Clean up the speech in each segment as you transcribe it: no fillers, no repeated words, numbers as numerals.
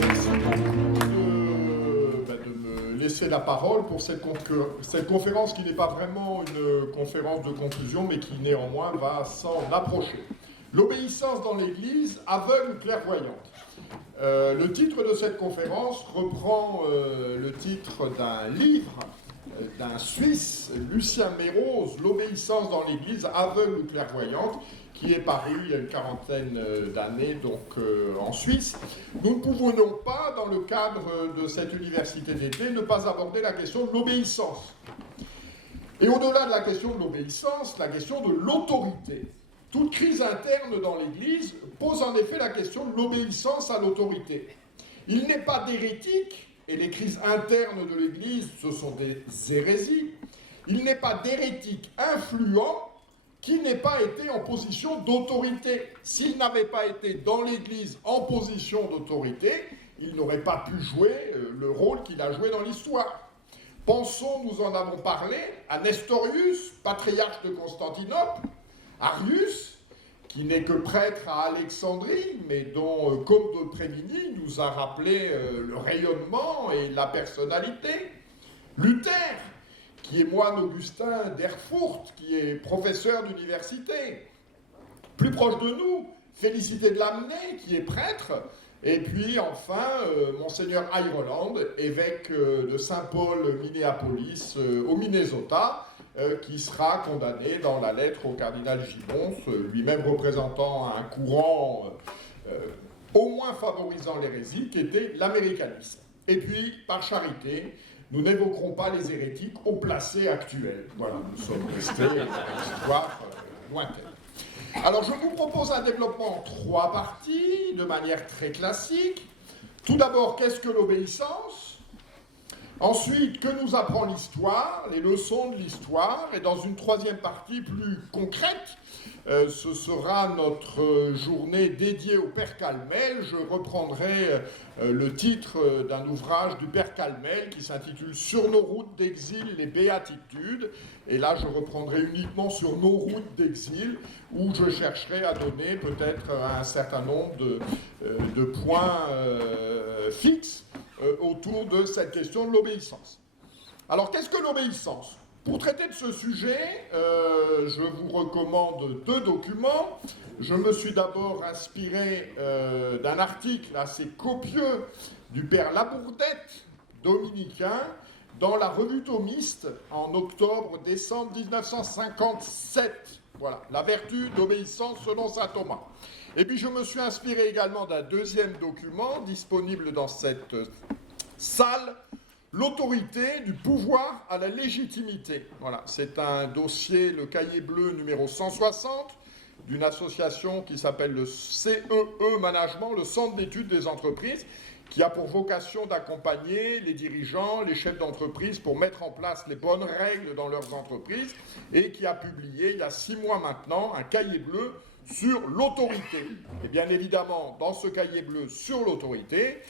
Merci beaucoup de me laisser la parole pour cette conférence qui n'est pas vraiment une conférence de conclusion, mais qui néanmoins va s'en approcher. L'obéissance dans l'Église, aveugle ou clairvoyante. Le titre de cette conférence reprend le titre d'un livre d'un Suisse, Lucien Mérose, L'obéissance dans l'Église, aveugle ou clairvoyante, qui est paru il y a une quarantaine d'années donc en Suisse. Nous ne pouvons donc pas, dans le cadre de cette université d'été, ne pas aborder la question de l'obéissance. Et au-delà de la question de l'obéissance, la question de l'autorité. Toute crise interne dans l'Église pose en effet la question de l'obéissance à l'autorité. Il n'est pas d'hérétique, et les crises internes de l'Église, ce sont des hérésies, il n'est pas d'hérétique influent qui n'ait pas été en position d'autorité. S'il n'avait pas été dans l'Église en position d'autorité, il n'aurait pas pu jouer le rôle qu'il a joué dans l'histoire. Pensons, nous en avons parlé, à Nestorius, patriarche de Constantinople, Arius, qui n'est que prêtre à Alexandrie, mais dont Comte de Prévigny nous a rappelé le rayonnement et la personnalité. Luther, qui est moine augustin d'Erfurt, qui est professeur d'université. Plus proche de nous, Félicité de Lamennais, qui est prêtre. Et puis enfin, Monseigneur Ireland, évêque de Saint-Paul, Minneapolis, au Minnesota, qui sera condamné dans la lettre au cardinal Gibbons, lui-même représentant un courant au moins favorisant l'hérésie, qui était l'américanisme. Et puis, par charité, nous n'évoquerons pas les hérétiques au placé actuel. Voilà, nous sommes restés dans une histoire lointaine. Alors, je vous propose un développement en 3 parties, de manière très classique. Tout d'abord, qu'est-ce que l'obéissance ? Ensuite, que nous apprend l'histoire, les leçons de l'histoire, et dans une 3e partie plus concrète, ce sera notre journée dédiée au Père Calmel. Je reprendrai le titre d'un ouvrage du Père Calmel qui s'intitule « Sur nos routes d'exil, les béatitudes ». Et là, je reprendrai uniquement sur nos routes d'exil, où je chercherai à donner peut-être un certain nombre de points fixes autour de cette question de l'obéissance. Alors, qu'est-ce que l'obéissance ? Pour traiter de ce sujet, je vous recommande 2 documents. Je me suis d'abord inspiré d'un article assez copieux du père Labourdette, dominicain, dans la revue thomiste en octobre-décembre 1957. Voilà, la vertu d'obéissance selon saint Thomas. Et puis je me suis inspiré également d'un 2e document disponible dans cette salle, l'autorité du pouvoir à la légitimité. Voilà, c'est un dossier, le cahier bleu numéro 160, d'une association qui s'appelle le CEE Management, le Centre d'études des entreprises, qui a pour vocation d'accompagner les dirigeants, les chefs d'entreprise pour mettre en place les bonnes règles dans leurs entreprises, et qui a publié il y a 6 mois maintenant un cahier bleu sur l'autorité. Et bien évidemment, dans ce cahier bleu sur l'autorité,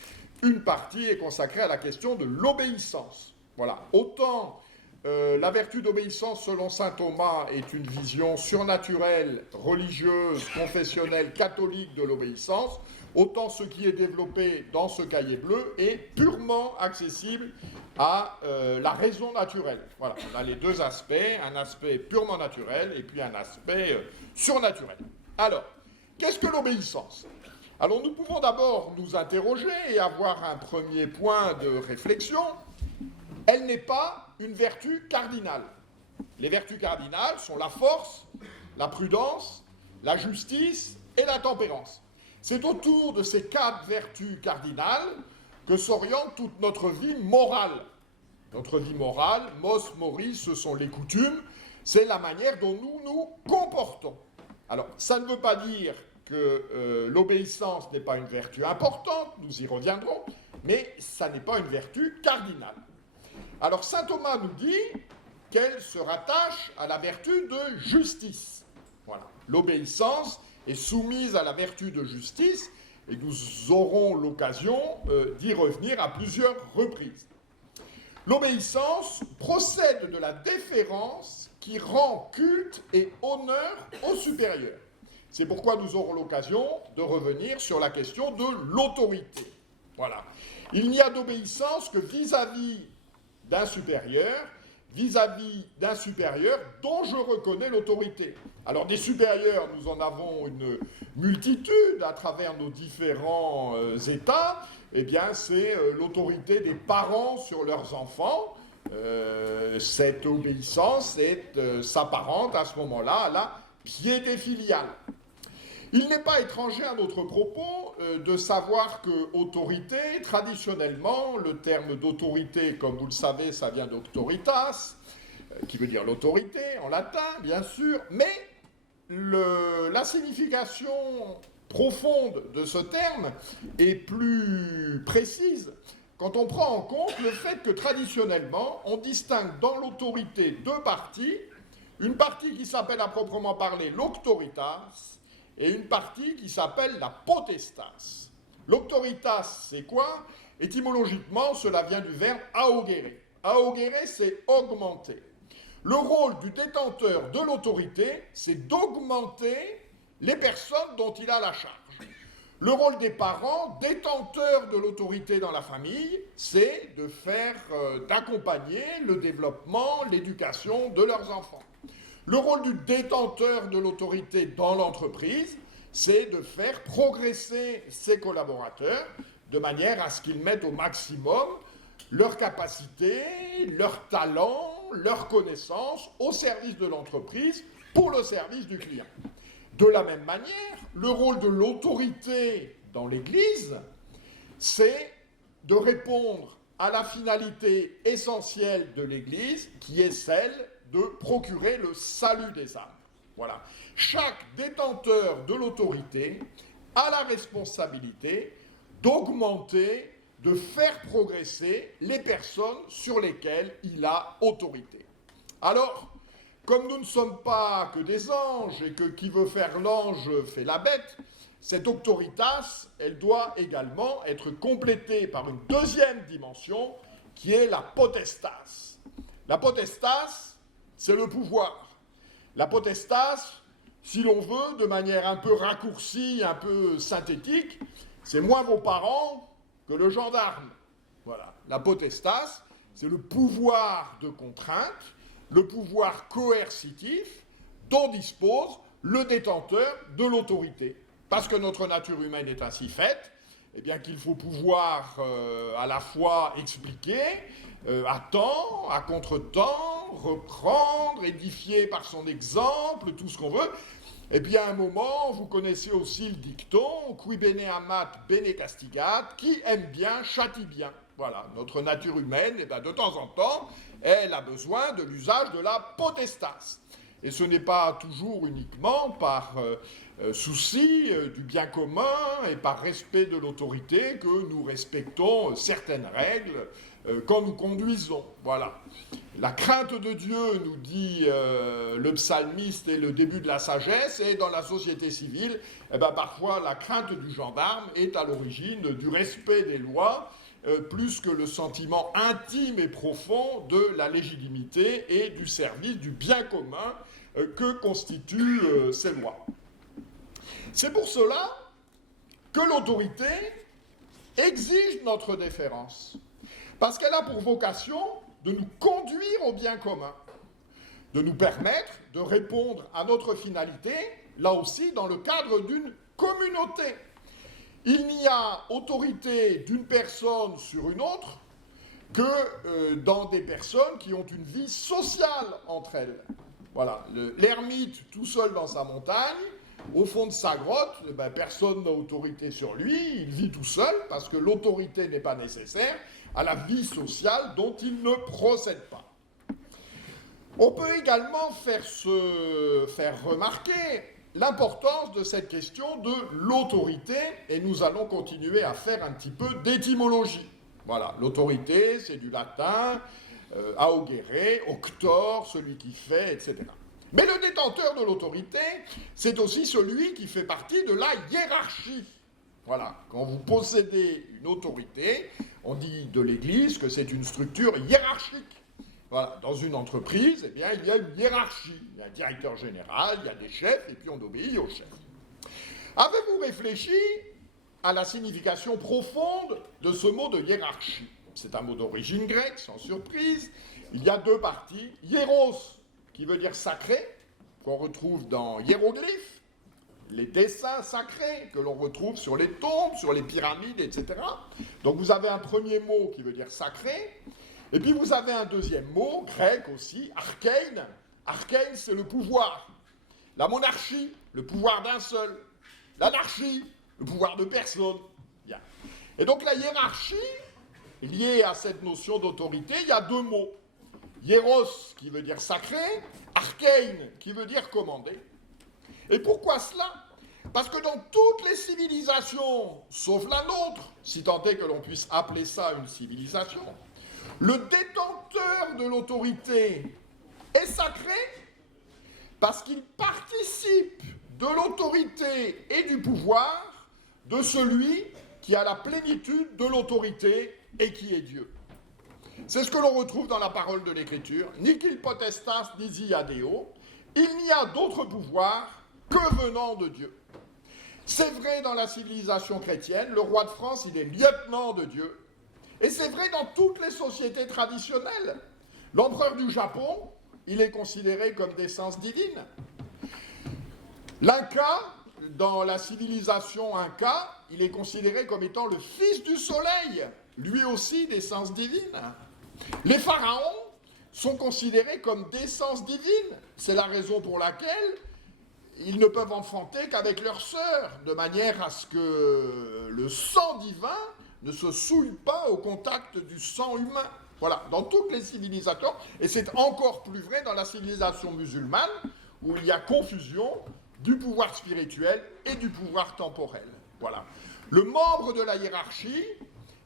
une partie est consacrée à la question de l'obéissance. Voilà. Autant la vertu d'obéissance selon saint Thomas est une vision surnaturelle, religieuse, confessionnelle, catholique de l'obéissance, autant ce qui est développé dans ce cahier bleu est purement accessible à la raison naturelle. Voilà, on a les 2 aspects, un aspect purement naturel et puis un aspect surnaturel. Alors, qu'est-ce que l'obéissance ? Alors nous pouvons d'abord nous interroger et avoir un premier point de réflexion. Elle n'est pas une vertu cardinale. Les vertus cardinales sont la force, la prudence, la justice et la tempérance. C'est autour de ces 4 vertus cardinales que s'oriente toute notre vie morale. Notre vie morale, mos mori, ce sont les coutumes, c'est la manière dont nous nous comportons. Alors, ça ne veut pas dire que l'obéissance n'est pas une vertu importante, nous y reviendrons, mais ça n'est pas une vertu cardinale. Alors, saint Thomas nous dit qu'elle se rattache à la vertu de justice. Voilà, l'obéissance est soumise à la vertu de justice, et nous aurons l'occasion d'y revenir à plusieurs reprises. L'obéissance procède de la déférence qui rend culte et honneur au supérieur. C'est pourquoi nous aurons l'occasion de revenir sur la question de l'autorité. Voilà. Il n'y a d'obéissance que vis-à-vis d'un supérieur dont je reconnais l'autorité. Alors des supérieurs, nous en avons une multitude à travers nos différents États. Eh bien, c'est l'autorité des parents sur leurs enfants. Cette obéissance s'apparente à ce moment-là à la piété filiale. Il n'est pas étranger à notre propos de savoir que autorité, traditionnellement, le terme d'autorité, comme vous le savez, ça vient d'autoritas, qui veut dire l'autorité en latin, bien sûr, mais la signification profonde de ce terme est plus précise quand on prend en compte le fait que traditionnellement, on distingue dans l'autorité deux parties, une partie qui s'appelle à proprement parler l'auctoritas, et une partie qui s'appelle la potestas. L'auctoritas, c'est quoi? Étymologiquement, cela vient du verbe augere. Augere, c'est augmenter. Le rôle du détenteur de l'autorité, c'est d'augmenter les personnes dont il a la charge. Le rôle des parents, détenteurs de l'autorité dans la famille, c'est d'accompagner le développement, l'éducation de leurs enfants. Le rôle du détenteur de l'autorité dans l'entreprise, c'est de faire progresser ses collaborateurs de manière à ce qu'ils mettent au maximum leurs capacités, leurs talents, leurs connaissances au service de l'entreprise pour le service du client. De la même manière, le rôle de l'autorité dans l'Église, c'est de répondre à la finalité essentielle de l'Église, qui est celle de procurer le salut des âmes. Voilà. Chaque détenteur de l'autorité a la responsabilité d'augmenter, de faire progresser les personnes sur lesquelles il a autorité. Alors, comme nous ne sommes pas que des anges et que qui veut faire l'ange fait la bête, cette auctoritas, elle doit également être complétée par une deuxième dimension qui est la potestas. La potestas, c'est le pouvoir. La potestas, si l'on veut, de manière un peu raccourcie, un peu synthétique, c'est moins vos parents que le gendarme. Voilà. La potestas, c'est le pouvoir de contrainte, le pouvoir coercitif dont dispose le détenteur de l'autorité. Parce que notre nature humaine est ainsi faite, eh bien qu'il faut pouvoir à la fois expliquer, à temps, à contre-temps, reprendre, édifier par son exemple, tout ce qu'on veut. Et puis à un moment, vous connaissez aussi le dicton « Qui bene amat, bene castigat » qui aime bien, châtie bien. Voilà, notre nature humaine, eh bien, de temps en temps, elle a besoin de l'usage de la potestas. Et ce n'est pas toujours uniquement par souci du bien commun et par respect de l'autorité que nous respectons certaines règles quand nous conduisons. Voilà. La crainte de Dieu, nous dit le psalmiste, est le début de la sagesse, et dans la société civile, eh ben, parfois la crainte du gendarme est à l'origine du respect des lois, plus que le sentiment intime et profond de la légitimité et du service du bien commun que constituent ces lois. C'est pour cela que l'autorité exige notre déférence, parce qu'elle a pour vocation de nous conduire au bien commun, de nous permettre de répondre à notre finalité, là aussi dans le cadre d'une communauté. Il n'y a autorité d'une personne sur une autre que dans des personnes qui ont une vie sociale entre elles. Voilà, l'ermite tout seul dans sa montagne, au fond de sa grotte, eh ben, personne n'a autorité sur lui, il vit tout seul parce que l'autorité n'est pas nécessaire à la vie sociale dont il ne procède pas. On peut également faire remarquer l'importance de cette question de l'autorité, et nous allons continuer à faire un petit peu d'étymologie. Voilà, l'autorité, c'est du latin, augere, auctor, celui qui fait, etc. Mais le détenteur de l'autorité, c'est aussi celui qui fait partie de la hiérarchie. Voilà, quand vous possédez une autorité, on dit de l'Église que c'est une structure hiérarchique. Voilà, dans une entreprise, eh bien, il y a une hiérarchie. Il y a un directeur général, il y a des chefs, et puis on obéit aux chefs. Avez-vous réfléchi à la signification profonde de ce mot de hiérarchie? C'est un mot d'origine grecque, sans surprise. Il y a deux parties. Hiéros, qui veut dire sacré, qu'on retrouve dans hiéroglyphes, les dessins sacrés que l'on retrouve sur les tombes, sur les pyramides, etc. Donc vous avez un premier mot qui veut dire sacré, et puis vous avez un deuxième mot, grec aussi, archein. Archein, c'est le pouvoir. La monarchie, le pouvoir d'un seul. L'anarchie, le pouvoir de personne. Bien. Et donc la hiérarchie, liée à cette notion d'autorité, il y a deux mots. Hiéros, qui veut dire sacré, archein, qui veut dire commandé. Et pourquoi cela? Parce que dans toutes les civilisations, sauf la nôtre, si tant est que l'on puisse appeler ça une civilisation, le détenteur de l'autorité est sacré parce qu'il participe de l'autorité et du pouvoir de celui qui a la plénitude de l'autorité et qui est Dieu. C'est ce que l'on retrouve dans la parole de l'Écriture. Nihil potestas nisi ad Deo. Il n'y a d'autre pouvoir que venant de Dieu. C'est vrai dans la civilisation chrétienne, le roi de France, il est lieutenant de Dieu. Et c'est vrai dans toutes les sociétés traditionnelles. L'empereur du Japon, il est considéré comme d'essence divine. L'Inca, dans la civilisation Inca, il est considéré comme étant le fils du soleil, lui aussi d'essence divine. Les pharaons sont considérés comme d'essence divine. C'est la raison pour laquelle ils ne peuvent enfanter qu'avec leur sœur, de manière à ce que le sang divin ne se souille pas au contact du sang humain. Voilà, dans toutes les civilisations, et c'est encore plus vrai dans la civilisation musulmane, où il y a confusion du pouvoir spirituel et du pouvoir temporel. Voilà. Le membre de la hiérarchie,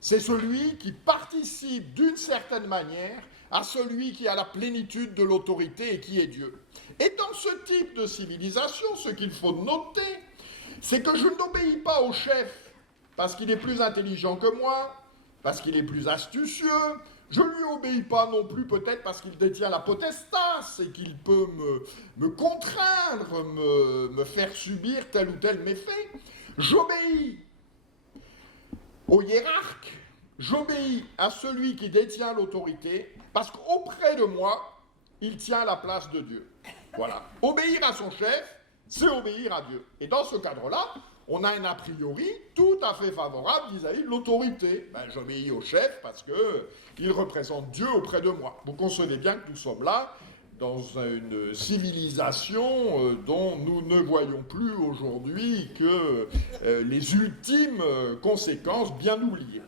c'est celui qui participe d'une certaine manière à celui qui a la plénitude de l'autorité et qui est Dieu. Et dans ce type de civilisation, ce qu'il faut noter, c'est que je n'obéis pas au chef parce qu'il est plus intelligent que moi, parce qu'il est plus astucieux. Je ne lui obéis pas non plus peut-être parce qu'il détient la potestas et qu'il peut me contraindre, me faire subir tel ou tel méfait. J'obéis au hiérarque, j'obéis à celui qui détient l'autorité parce qu'auprès de moi, il tient la place de Dieu. Voilà. Obéir à son chef, c'est obéir à Dieu. Et dans ce cadre-là, on a un a priori tout à fait favorable vis-à-vis de l'autorité. J'obéis au chef parce qu'il représente Dieu auprès de moi. Vous concevez bien que nous sommes là dans une civilisation dont nous ne voyons plus aujourd'hui que les ultimes conséquences bien oubliées.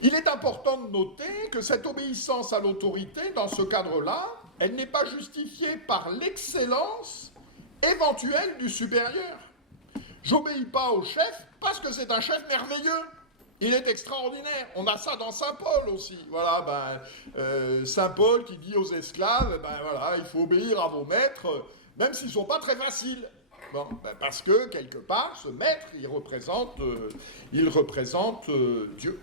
Il est important de noter que cette obéissance à l'autorité, dans ce cadre-là, elle n'est pas justifiée par l'excellence éventuelle du supérieur. J'obéis pas au chef parce que c'est un chef merveilleux. Il est extraordinaire. On a ça dans Saint Paul aussi. Voilà, Saint Paul qui dit aux esclaves, voilà, il faut obéir à vos maîtres, même s'ils ne sont pas très faciles. Bon, parce que, quelque part, ce maître, il représente Dieu.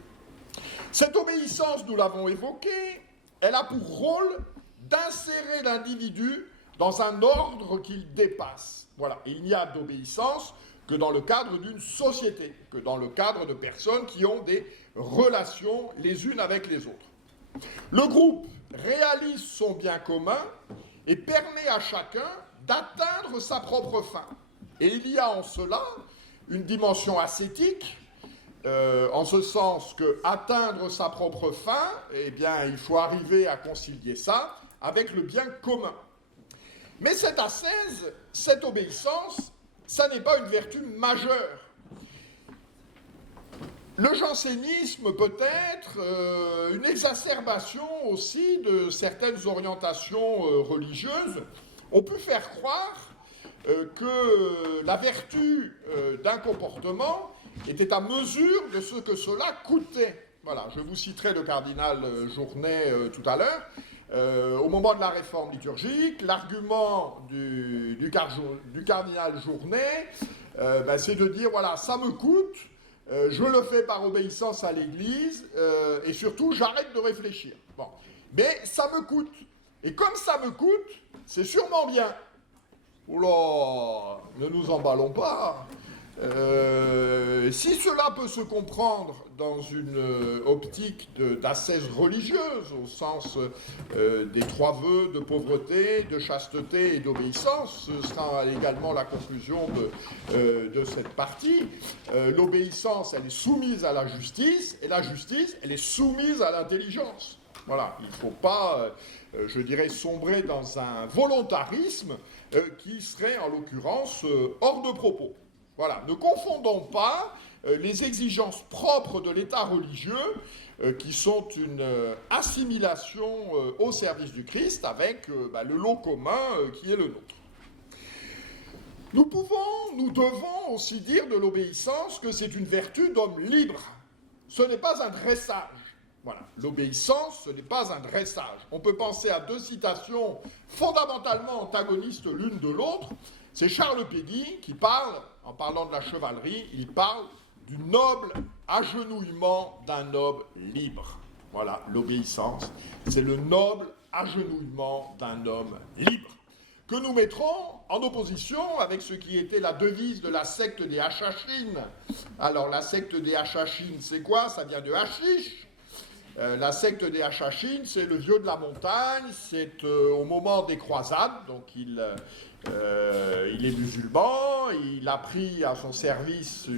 Cette obéissance, nous l'avons évoqué, elle a pour rôle d'insérer l'individu dans un ordre qu'il dépasse. Voilà, il n'y a d'obéissance que dans le cadre d'une société, que dans le cadre de personnes qui ont des relations les unes avec les autres. Le groupe réalise son bien commun et permet à chacun d'atteindre sa propre fin. Et il y a en cela une dimension ascétique, en ce sens que atteindre sa propre fin, eh bien, il faut arriver à concilier ça avec le bien commun. Mais cette ascèse, cette obéissance, ça n'est pas une vertu majeure. Le jansénisme peut être une exacerbation aussi de certaines orientations religieuses. On peut faire croire que la vertu d'un comportement était à mesure de ce que cela coûtait. Voilà, je vous citerai le cardinal Journet tout à l'heure. Au moment de la réforme liturgique, l'argument du cardinal Journet, c'est de dire, voilà, ça me coûte, je le fais par obéissance à l'Église, et surtout, j'arrête de réfléchir. Bon. Mais ça me coûte. Et comme ça me coûte, c'est sûrement bien. Oula, ne nous emballons pas. Si cela peut se comprendre dans une optique d'ascèse religieuse, au sens des trois vœux de pauvreté, de chasteté et d'obéissance, ce sera également la conclusion de cette partie. L'obéissance, elle est soumise à la justice, et la justice, elle est soumise à l'intelligence. Voilà, il ne faut pas, je dirais, sombrer dans un volontarisme qui serait, en l'occurrence, hors de propos. Voilà, ne confondons pas les exigences propres de l'État religieux, qui sont une assimilation au service du Christ, avec le lot commun qui est le nôtre. Nous devons aussi dire de l'obéissance que c'est une vertu d'homme libre. Ce n'est pas un dressage. Voilà, l'obéissance, ce n'est pas un dressage. On peut penser à deux citations fondamentalement antagonistes l'une de l'autre. C'est Charles Péguy qui parle, en parlant de la chevalerie, il parle du noble agenouillement d'un homme libre. Voilà, l'obéissance, c'est le noble agenouillement d'un homme libre, que nous mettrons en opposition avec ce qui était la devise de la secte des Hachachines. Alors, la secte des Hachachines, c'est quoi? Ça vient de hashish. La secte des Hachachines, c'est le vieux de la montagne, c'est au moment des croisades, donc il est musulman, il a pris à son service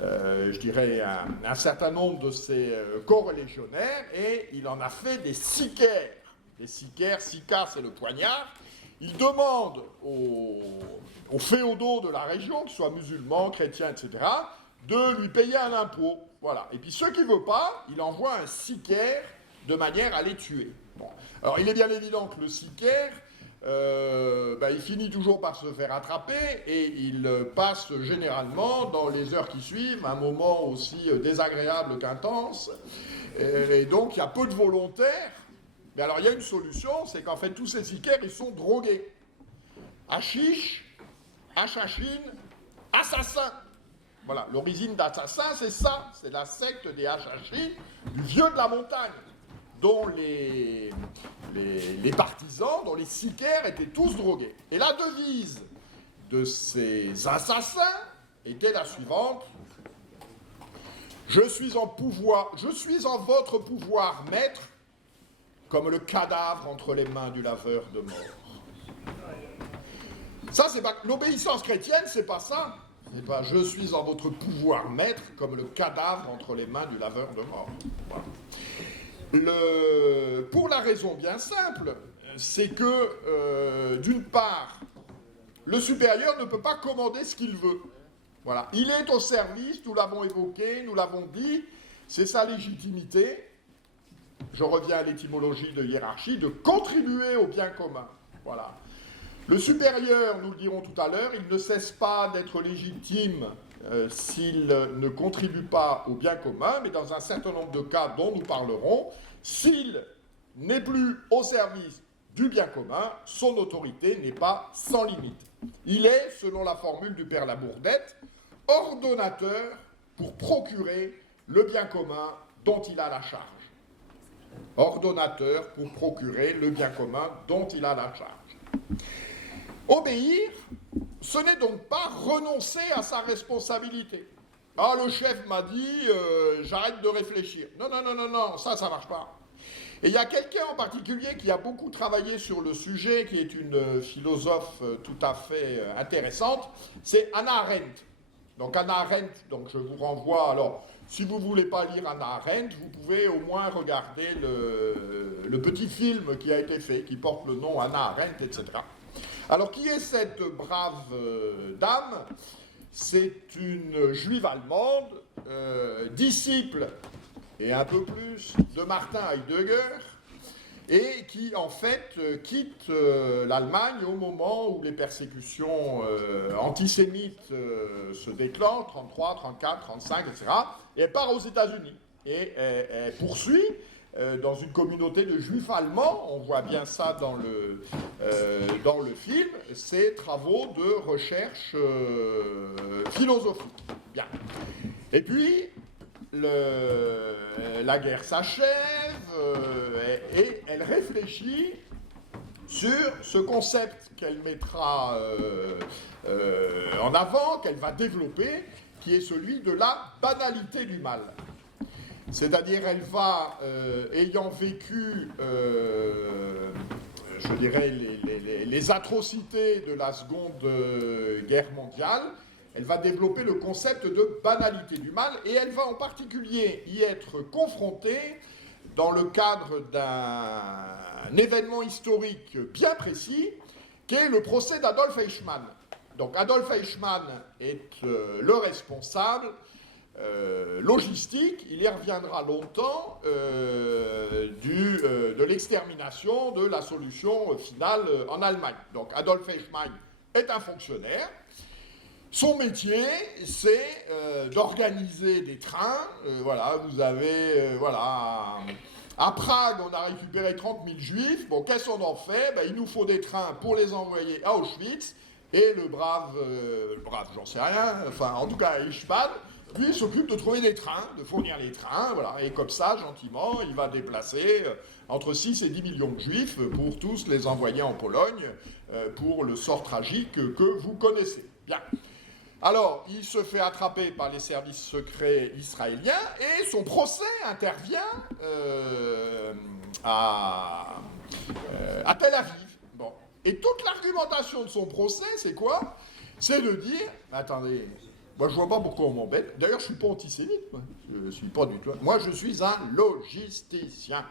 un certain nombre de ses corélégionnaires et il en a fait des sicaires. Les sicaires, sika c'est le poignard. Il demande aux féodaux de la région, qu'ils soient musulmans, chrétiens, etc., de lui payer un impôt. Voilà. Et puis ceux qui ne veulent pas, il envoie un sicaire de manière à les tuer. Bon. Alors il est bien évident que le sicaire, il finit toujours par se faire attraper et il passe généralement, dans les heures qui suivent, un moment aussi désagréable qu'intense. Et donc il y a peu de volontaires. Mais alors il y a une solution, c'est qu'en fait tous ces sicaires, ils sont drogués. Hashish, hachachine, assassins. Voilà, l'origine d'assassin, c'est ça, c'est la secte des Hachachines, du vieux de la montagne, dont les partisans, dont les sicaires étaient tous drogués. Et la devise de ces assassins était la suivante: je suis en votre pouvoir, maître, comme le cadavre entre les mains du laveur de mort. Ça, c'est pas l'obéissance chrétienne, c'est pas ça. C'est pas je suis en votre pouvoir, maître, comme le cadavre entre les mains du laveur de mort. Voilà. Pour la raison bien simple, c'est que, d'une part, le supérieur ne peut pas commander ce qu'il veut. Voilà. Il est au service, nous l'avons évoqué, nous l'avons dit, c'est sa légitimité, je reviens à l'étymologie de hiérarchie, de contribuer au bien commun. Voilà. Le supérieur, nous le dirons tout à l'heure, il ne cesse pas d'être légitime s'il ne contribue pas au bien commun, mais dans un certain nombre de cas dont nous parlerons, s'il n'est plus au service du bien commun, son autorité n'est pas sans limite. Il est, selon la formule du père Labourdette, ordonnateur pour procurer le bien commun dont il a la charge. Ordonnateur pour procurer le bien commun dont il a la charge. Obéir, ce n'est donc pas renoncer à sa responsabilité. Ah, le chef m'a dit, j'arrête de réfléchir. Non, ça marche pas. Et il y a quelqu'un en particulier qui a beaucoup travaillé sur le sujet, qui est une philosophe tout à fait intéressante, c'est Hannah Arendt. Donc Hannah Arendt, je vous renvoie, alors, si vous ne voulez pas lire Hannah Arendt, vous pouvez au moins regarder le petit film qui a été fait, qui porte le nom Hannah Arendt, etc. Alors, qui est cette brave dame? C'est une juive allemande, disciple, et un peu plus, de Martin Heidegger, et qui, en fait, quitte l'Allemagne au moment où les persécutions antisémites se déclenchent, 33, 34, 35, etc., et elle part aux États-Unis. Et elle poursuit dans une communauté de juifs allemands, on voit bien ça dans le film, ses travaux de recherche philosophique. Bien. Et puis, la guerre s'achève et elle réfléchit sur ce concept qu'elle mettra en avant, qu'elle va développer, qui est celui de la banalité du mal. C'est-à-dire, elle va, ayant vécu, je dirais, les atrocités de la Seconde Guerre mondiale, elle va développer le concept de banalité du mal, et elle va en particulier y être confrontée dans le cadre d'un événement historique bien précis, qui est le procès d'Adolf Eichmann. Donc Adolf Eichmann est le responsable logistique, il y reviendra longtemps, de l'extermination de la solution finale en Allemagne. Donc Adolf Eichmann est un fonctionnaire. Son métier, c'est d'organiser des trains. Voilà, vous avez, voilà, à Prague, on a récupéré 30 000 juifs. Bon, qu'est-ce qu'on en fait? Ben, il nous faut des trains pour les envoyer à Auschwitz. Et le brave, j'en sais rien, enfin, en tout cas, Eichmann, lui, il s'occupe de trouver des trains, de fournir les trains, voilà. Et comme ça, gentiment, il va déplacer entre 6 et 10 millions de juifs pour tous les envoyer en Pologne pour le sort tragique que vous connaissez. Bien. Alors, il se fait attraper par les services secrets israéliens et son procès intervient à Tel Aviv. Bon. Et toute l'argumentation de son procès, c'est quoi? C'est de dire, attendez, moi je vois pas pourquoi on m'embête. D'ailleurs, je suis pas antisémite, moi. Je suis pas du tout. Moi, je suis un logisticien.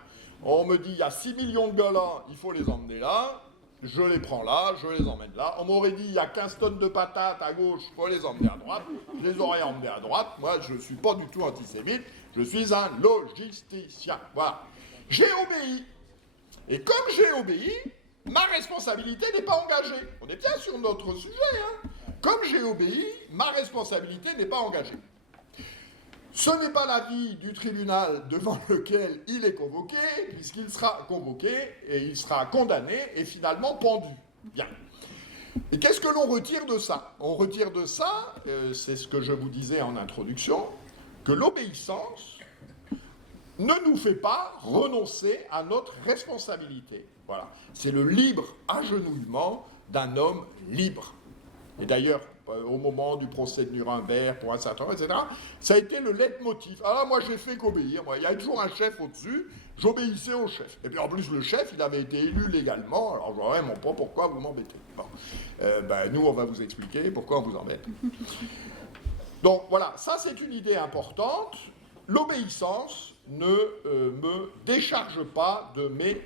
On me dit, il y a 6 millions de gars là, il faut les emmener là. Je les prends là, je les emmène là. On m'aurait dit, il y a 15 tonnes de patates à gauche, il faut les emmener à droite. Je les aurais emmenés à droite. Moi, je ne suis pas du tout antisémite. Je suis un logisticien. Voilà. J'ai obéi. Et comme j'ai obéi, ma responsabilité n'est pas engagée. On est bien sur notre sujet, hein. Comme j'ai obéi, ma responsabilité n'est pas engagée. Ce n'est pas l'avis du tribunal devant lequel il est convoqué, puisqu'il sera convoqué et il sera condamné et finalement pendu. Bien. Et qu'est-ce que l'on retire de ça? On retire de ça, c'est ce que je vous disais en introduction, que l'obéissance ne nous fait pas renoncer à notre responsabilité. Voilà. C'est le libre agenouillement d'un homme libre. Et d'ailleurs, au moment du procès de Nuremberg, pour un certain nombre, etc., ça a été le leitmotiv. Alors moi, j'ai fait qu'obéir. Moi, il y a toujours un chef au-dessus, j'obéissais au chef. Et puis en plus, le chef, il avait été élu légalement, alors je vois vraiment pas pourquoi vous m'embêtez. Bon. Nous, on va vous expliquer pourquoi on vous embête. Donc voilà, ça c'est une idée importante. L'obéissance ne me décharge pas de mes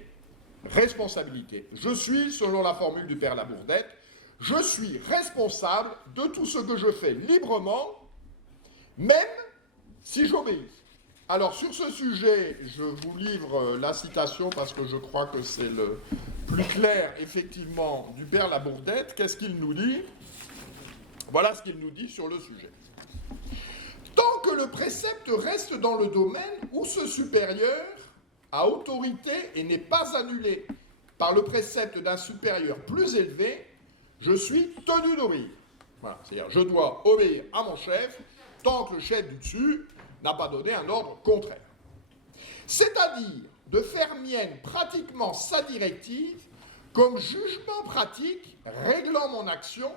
responsabilités. Je suis, selon la formule du père Labourdette, je suis responsable de tout ce que je fais librement, même si j'obéis. Alors sur ce sujet, je vous livre la citation parce que je crois que c'est le plus clair, effectivement, du père Labourdette. Qu'est-ce qu'il nous dit? Voilà ce qu'il nous dit sur le sujet. Tant que le précepte reste dans le domaine où ce supérieur a autorité et n'est pas annulé par le précepte d'un supérieur plus élevé, je suis tenu d'obéir. Voilà, c'est-à-dire je dois obéir à mon chef tant que le chef du dessus n'a pas donné un ordre contraire. C'est-à-dire de faire mienne pratiquement sa directive comme jugement pratique réglant mon action,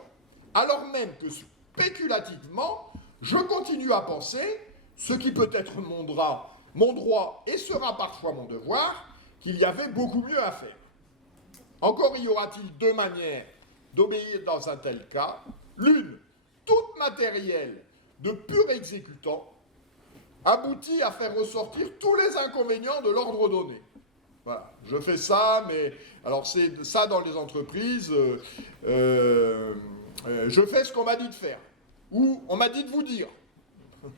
alors même que spéculativement, je continue à penser, ce qui peut être mon droit et sera parfois mon devoir, qu'il y avait beaucoup mieux à faire. Encore y aura-t-il deux manières d'obéir dans un tel cas, l'une, toute matérielle, de pur exécutant, aboutit à faire ressortir tous les inconvénients de l'ordre donné. Voilà, je fais ça, mais alors c'est ça dans les entreprises, je fais ce qu'on m'a dit de faire, ou on m'a dit de vous dire.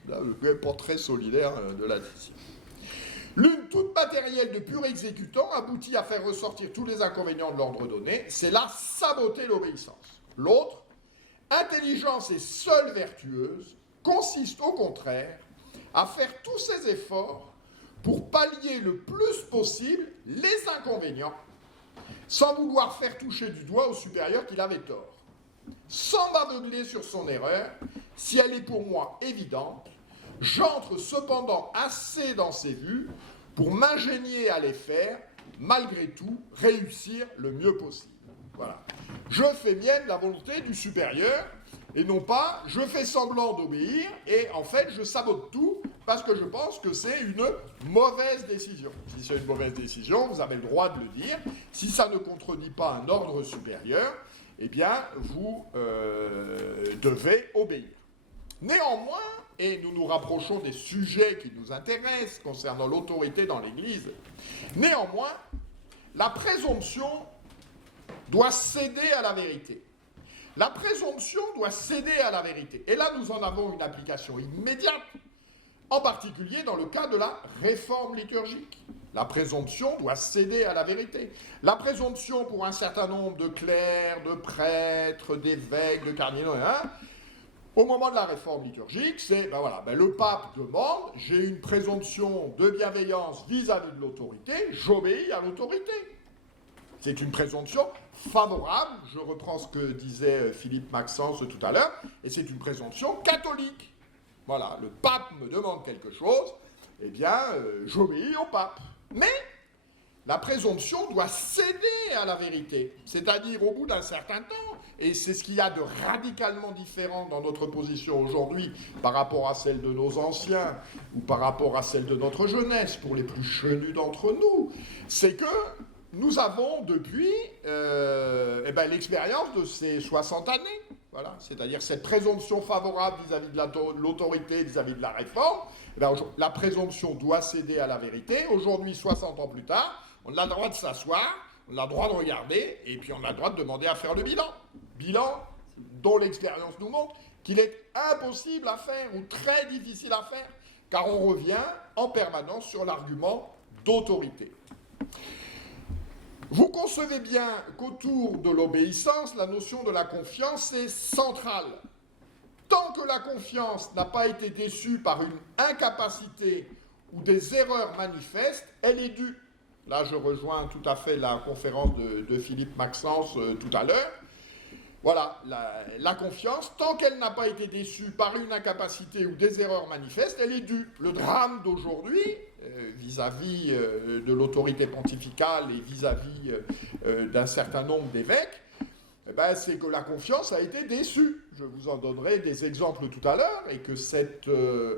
Là, le portrait solidaire de la décision. L'une toute matérielle de pur exécutant aboutit à faire ressortir tous les inconvénients de l'ordre donné, c'est là saboter l'obéissance. L'autre, intelligence et seule vertueuse, consiste au contraire à faire tous ses efforts pour pallier le plus possible les inconvénients, sans vouloir faire toucher du doigt au supérieur qu'il avait tort, sans m'aveugler sur son erreur, si elle est pour moi évidente. J'entre cependant assez dans ses vues pour m'ingénier à les faire malgré tout, réussir le mieux possible. Voilà. Je fais mienne la volonté du supérieur, et non pas je fais semblant d'obéir, et en fait je sabote tout, parce que je pense que c'est une mauvaise décision. Si c'est une mauvaise décision, vous avez le droit de le dire. Si ça ne contredit pas un ordre supérieur, eh bien, vous devez obéir. Néanmoins, et nous nous rapprochons des sujets qui nous intéressent concernant l'autorité dans l'Église, néanmoins, la présomption doit céder à la vérité. La présomption doit céder à la vérité. Et là, nous en avons une application immédiate, en particulier dans le cas de la réforme liturgique. La présomption doit céder à la vérité. La présomption pour un certain nombre de clercs, de prêtres, d'évêques, de cardinaux, au moment de la réforme liturgique, c'est, le pape demande, j'ai une présomption de bienveillance vis-à-vis de l'autorité, j'obéis à l'autorité. C'est une présomption favorable, je reprends ce que disait Philippe Maxence tout à l'heure, et c'est une présomption catholique. Voilà, le pape me demande quelque chose, eh bien, j'obéis au pape. Mais la présomption doit céder à la vérité, c'est-à-dire au bout d'un certain temps, et c'est ce qu'il y a de radicalement différent dans notre position aujourd'hui par rapport à celle de nos anciens ou par rapport à celle de notre jeunesse, pour les plus chenus d'entre nous, c'est que nous avons depuis l'expérience de ces 60 années. Voilà, c'est-à-dire cette présomption favorable vis-à-vis de l'autorité, vis-à-vis de la réforme. La présomption doit céder à la vérité. Aujourd'hui, 60 ans plus tard, on a le droit de s'asseoir, on a le droit de regarder, et puis on a le droit de demander à faire le bilan. Bilan dont l'expérience nous montre qu'il est impossible à faire ou très difficile à faire, car on revient en permanence sur l'argument d'autorité. Vous concevez bien qu'autour de l'obéissance, la notion de la confiance est centrale. Tant que la confiance n'a pas été déçue par une incapacité ou des erreurs manifestes, elle est due. Là, je rejoins tout à fait la conférence de Philippe Maxence tout à l'heure. Voilà, la confiance, tant qu'elle n'a pas été déçue par une incapacité ou des erreurs manifestes, elle est due. Le drame d'aujourd'hui, vis-à-vis de l'autorité pontificale et vis-à-vis d'un certain nombre d'évêques, c'est que la confiance a été déçue. Je vous en donnerai des exemples tout à l'heure, et que cette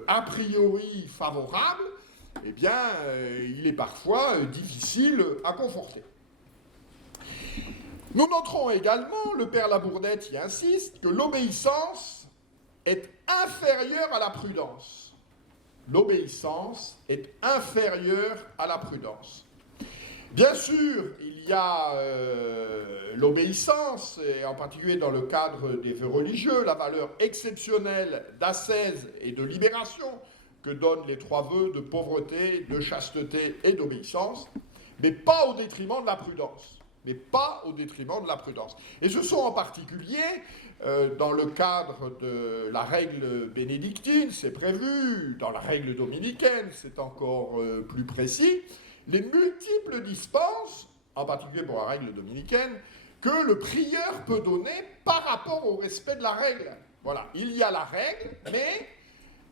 a priori favorable, eh bien, il est parfois difficile à conforter. Nous noterons également, le père Labourdette y insiste, que l'obéissance est inférieure à la prudence. L'obéissance est inférieure à la prudence. Bien sûr, il y a l'obéissance, et en particulier dans le cadre des vœux religieux, la valeur exceptionnelle d'ascèse et de libération que donnent les 3 vœux de pauvreté, de chasteté et d'obéissance, mais pas au détriment de la prudence. Et ce sont en particulier, dans le cadre de la règle bénédictine, c'est prévu, dans la règle dominicaine, c'est encore plus précis, les multiples dispenses, en particulier pour la règle dominicaine, que le prieur peut donner par rapport au respect de la règle. Voilà, il y a la règle, mais,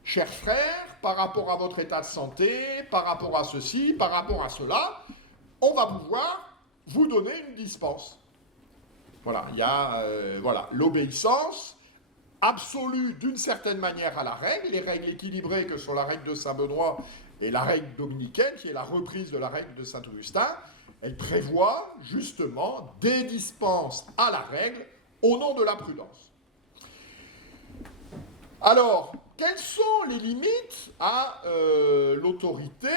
chers frères, par rapport à votre état de santé, par rapport à ceci, par rapport à cela, on va pouvoir vous donner une dispense. Voilà, il y a l'obéissance absolue d'une certaine manière à la règle, les règles équilibrées que sont la règle de Saint-Benoît et la règle dominicaine, qui est la reprise de la règle de Saint-Augustin, elle prévoit justement des dispenses à la règle au nom de la prudence. Alors, quelles sont les limites à l'autorité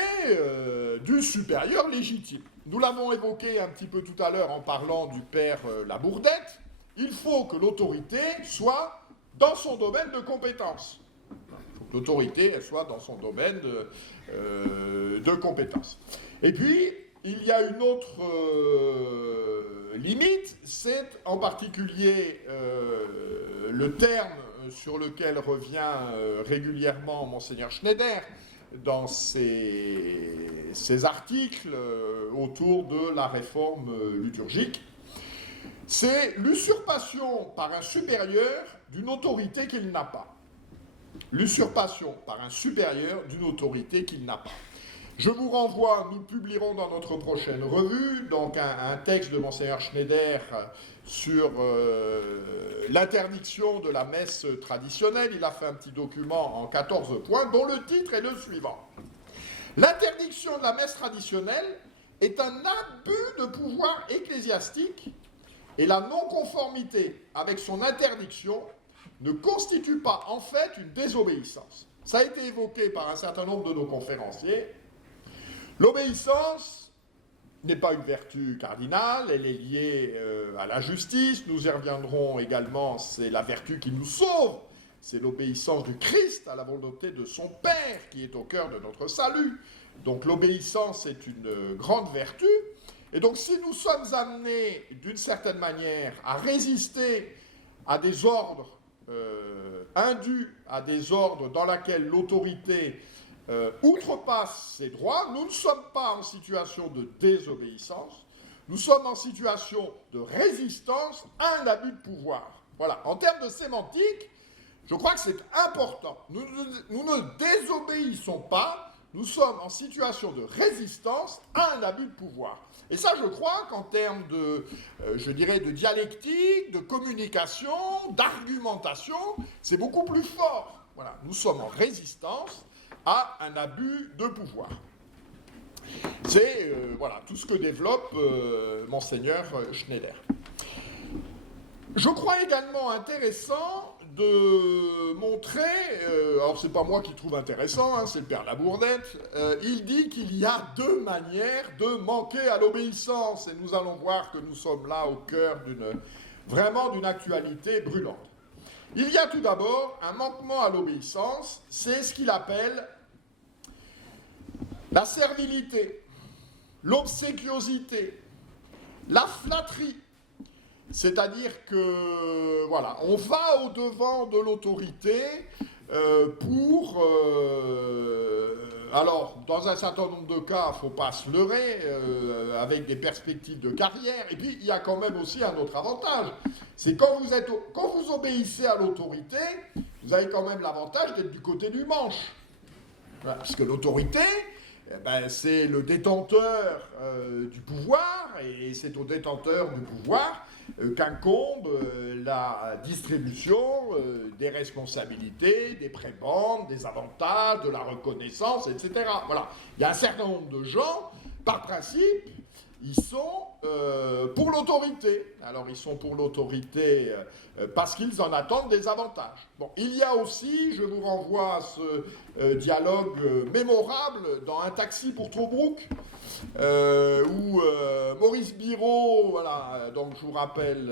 du supérieur légitime ? Nous l'avons évoqué un petit peu tout à l'heure en parlant du père Labourdette. Il faut que l'autorité soit dans son domaine de compétence. Il faut que l'autorité soit dans son domaine de compétence. Et puis, il y a une autre limite, c'est en particulier le terme sur lequel revient régulièrement Monseigneur Schneider dans ses articles autour de la réforme liturgique, c'est l'usurpation par un supérieur d'une autorité qu'il n'a pas. L'usurpation par un supérieur d'une autorité qu'il n'a pas. Je vous renvoie, nous publierons dans notre prochaine revue, donc un texte de Monseigneur Schneider sur l'interdiction de la messe traditionnelle. Il a fait un petit document en 14 points, dont le titre est le suivant. L'interdiction de la messe traditionnelle est un abus de pouvoir ecclésiastique et la non-conformité avec son interdiction ne constitue pas en fait une désobéissance. Ça a été évoqué par un certain nombre de nos conférenciers. L'obéissance n'est pas une vertu cardinale, elle est liée à la justice, nous y reviendrons également, c'est la vertu qui nous sauve, c'est l'obéissance du Christ à la volonté de son Père qui est au cœur de notre salut. Donc l'obéissance est une grande vertu, et donc si nous sommes amenés d'une certaine manière à résister à des ordres indus, à des ordres dans lesquels l'autorité outrepasse ses droits, nous ne sommes pas en situation de désobéissance, nous sommes en situation de résistance à un abus de pouvoir. Voilà, en termes de sémantique, je crois que c'est important. Nous ne désobéissons pas, nous sommes en situation de résistance à un abus de pouvoir. Et ça, je crois qu'en termes de, je dirais, de dialectique, de communication, d'argumentation, c'est beaucoup plus fort. Voilà, nous sommes en résistance à un abus de pouvoir. C'est voilà, tout ce que développe Monseigneur Schneider. Je crois également intéressant de montrer, alors c'est pas moi qui trouve intéressant, hein, c'est le Père Labourdette, il dit qu'il y a deux manières de manquer à l'obéissance, et nous allons voir que nous sommes là au cœur vraiment d'une actualité brûlante. Il y a tout d'abord un manquement à l'obéissance, c'est ce qu'il appelle la servilité, l'obséquiosité, la flatterie. C'est-à-dire que, voilà, on va au-devant de l'autorité pour... alors, dans un certain nombre de cas, il ne faut pas se leurrer, avec des perspectives de carrière. Et puis, il y a quand même aussi un autre avantage. C'est quand vous obéissez à l'autorité, vous avez quand même l'avantage d'être du côté du manche. Voilà, parce que l'autorité... c'est le détenteur du pouvoir, et c'est au détenteur du pouvoir qu'incombe la distribution des responsabilités, des prébendes, des avantages, de la reconnaissance, etc. Voilà. Il y a un certain nombre de gens, par principe, ils sont pour l'autorité. Alors, ils sont pour l'autorité parce qu'ils en attendent des avantages. Bon, il y a aussi, je vous renvoie à ce dialogue mémorable dans Un taxi pour Tobruk, où Maurice Biraud, voilà, donc je vous rappelle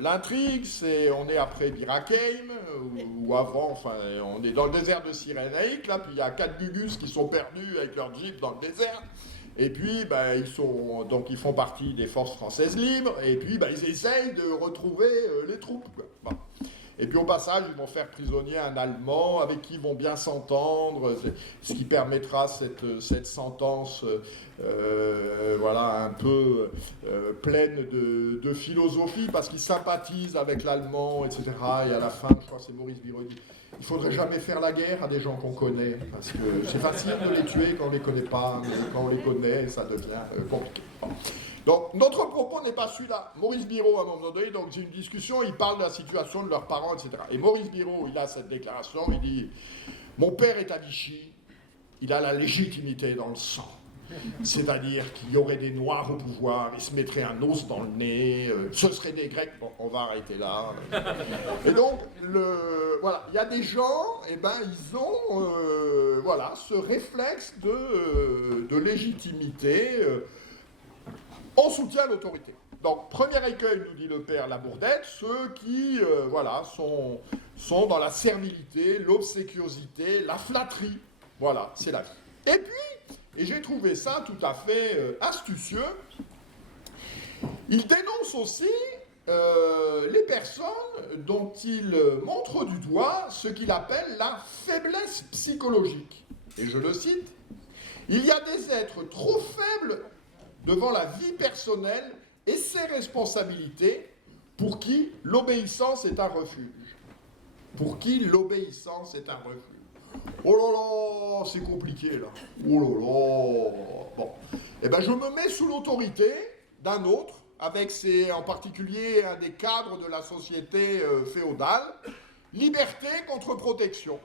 l'intrigue, on est après Bir Hakeim, ou avant, enfin, on est dans le désert de Cyrénaïque, là, puis il y a 4 gugus qui sont perdus avec leur jeep dans le désert. Et puis, ils font partie des forces françaises libres, et puis ils essayent de retrouver les troupes. Bon. Et puis au passage, ils vont faire prisonnier un Allemand avec qui ils vont bien s'entendre, ce qui permettra cette sentence voilà, un peu pleine de philosophie, parce qu'ils sympathisent avec l'Allemand, etc. Et à la fin, je crois que c'est Maurice Biraud, il ne faudrait jamais faire la guerre à des gens qu'on connaît, parce que c'est facile de les tuer quand on ne les connaît pas, mais quand on les connaît, ça devient compliqué. Bon. Donc, notre propos n'est pas celui-là. Maurice Biraud, à un moment donné, donc c'est une discussion, il parle de la situation de leurs parents, etc. Et Maurice Biraud, il a cette déclaration, il dit « Mon père est à Vichy, il a la légitimité dans le sang. C'est-à-dire qu'il y aurait des Noirs au pouvoir, ils se mettraient un os dans le nez, ce seraient des Grecs. » Bon, on va arrêter là. Et donc, voilà, il y a des gens, ils ont voilà, ce réflexe de légitimité. On soutient l'autorité. Donc, premier écueil, nous dit le Père Labourdette, ceux qui voilà, sont dans la servilité, l'obséquiosité, la flatterie. Voilà, c'est la vie. Et puis, et j'ai trouvé ça tout à fait astucieux, il dénonce aussi les personnes dont il montre du doigt ce qu'il appelle la faiblesse psychologique. Et je le cite, « Il y a des êtres trop faibles devant la vie personnelle et ses responsabilités, pour qui l'obéissance est un refuge. » Pour qui l'obéissance est un refuge. Oh là là, c'est compliqué là. Oh là là. Bon. Eh bien, je me mets sous l'autorité d'un autre, avec en particulier un des cadres de la société féodale. Liberté contre protection.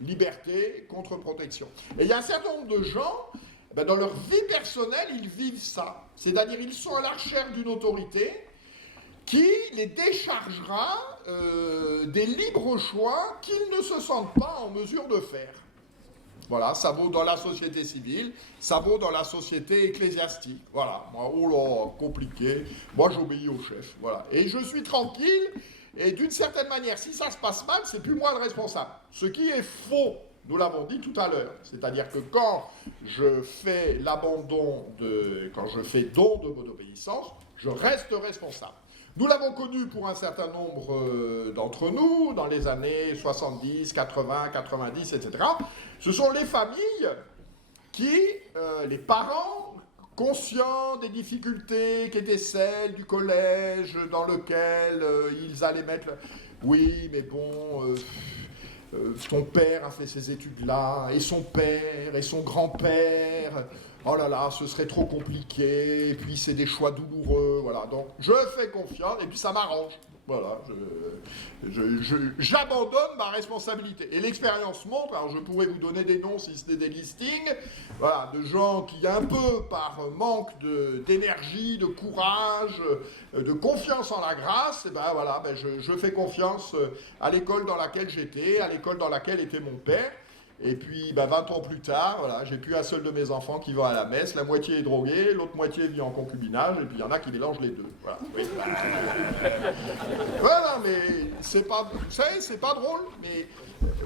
Liberté contre protection. Et il y a un certain nombre de gens, dans leur vie personnelle, ils vivent ça. C'est-à-dire, ils sont à la recherche d'une autorité qui les déchargera des libres choix qu'ils ne se sentent pas en mesure de faire. Voilà, ça vaut dans la société civile, ça vaut dans la société ecclésiastique. Voilà, moi, oh là, compliqué, moi j'obéis au chef, voilà. Et je suis tranquille, et d'une certaine manière, si ça se passe mal, c'est plus moi le responsable. Ce qui est faux, nous l'avons dit tout à l'heure. C'est-à-dire que quand je fais quand je fais don de mon obéissance, je reste responsable. Nous l'avons connu pour un certain nombre d'entre nous, dans les années 70, 80, 90, etc. Ce sont les familles qui, les parents, conscients des difficultés qui étaient celles du collège dans lequel ils allaient mettre... Oui, mais bon... ton père a fait ces études-là, et son père, et son grand-père, oh là là, ce serait trop compliqué, et puis c'est des choix douloureux, voilà. Donc, je fais confiance, et puis ça m'arrange. Voilà, j'abandonne ma responsabilité. Et l'expérience montre, alors je pourrais vous donner des noms si c'était des listings, voilà, de gens qui, un peu par manque d'énergie, de courage, de confiance en la grâce, et ben voilà, je fais confiance à l'école dans laquelle j'étais, à l'école dans laquelle était mon père. Et puis, 20 ans plus tard, voilà, j'ai plus un seul de mes enfants qui va à la messe, la moitié est droguée, l'autre moitié vit en concubinage, et puis il y en a qui mélangent les deux. Voilà, oui. Voilà, mais c'est pas, vous savez, c'est pas drôle, mais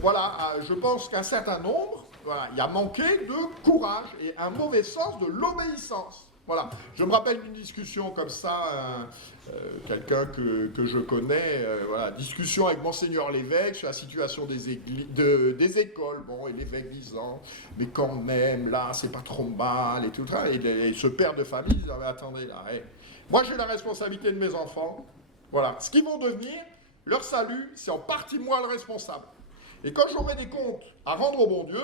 voilà, je pense qu'un certain nombre, voilà, il y a manqué de courage et un mauvais sens de l'obéissance. Voilà, je me rappelle d'une discussion comme ça, quelqu'un que je connais, voilà, discussion avec Monseigneur l'évêque sur la situation des écoles, bon, et l'évêque disant, mais quand même, là, c'est pas trop mal, et tout ça, et ce père de famille disait, mais attendez, là, moi j'ai la responsabilité de mes enfants, voilà, ce qu'ils vont devenir, leur salut, c'est en partie moi le responsable. Et quand j'aurai des comptes à rendre au bon Dieu,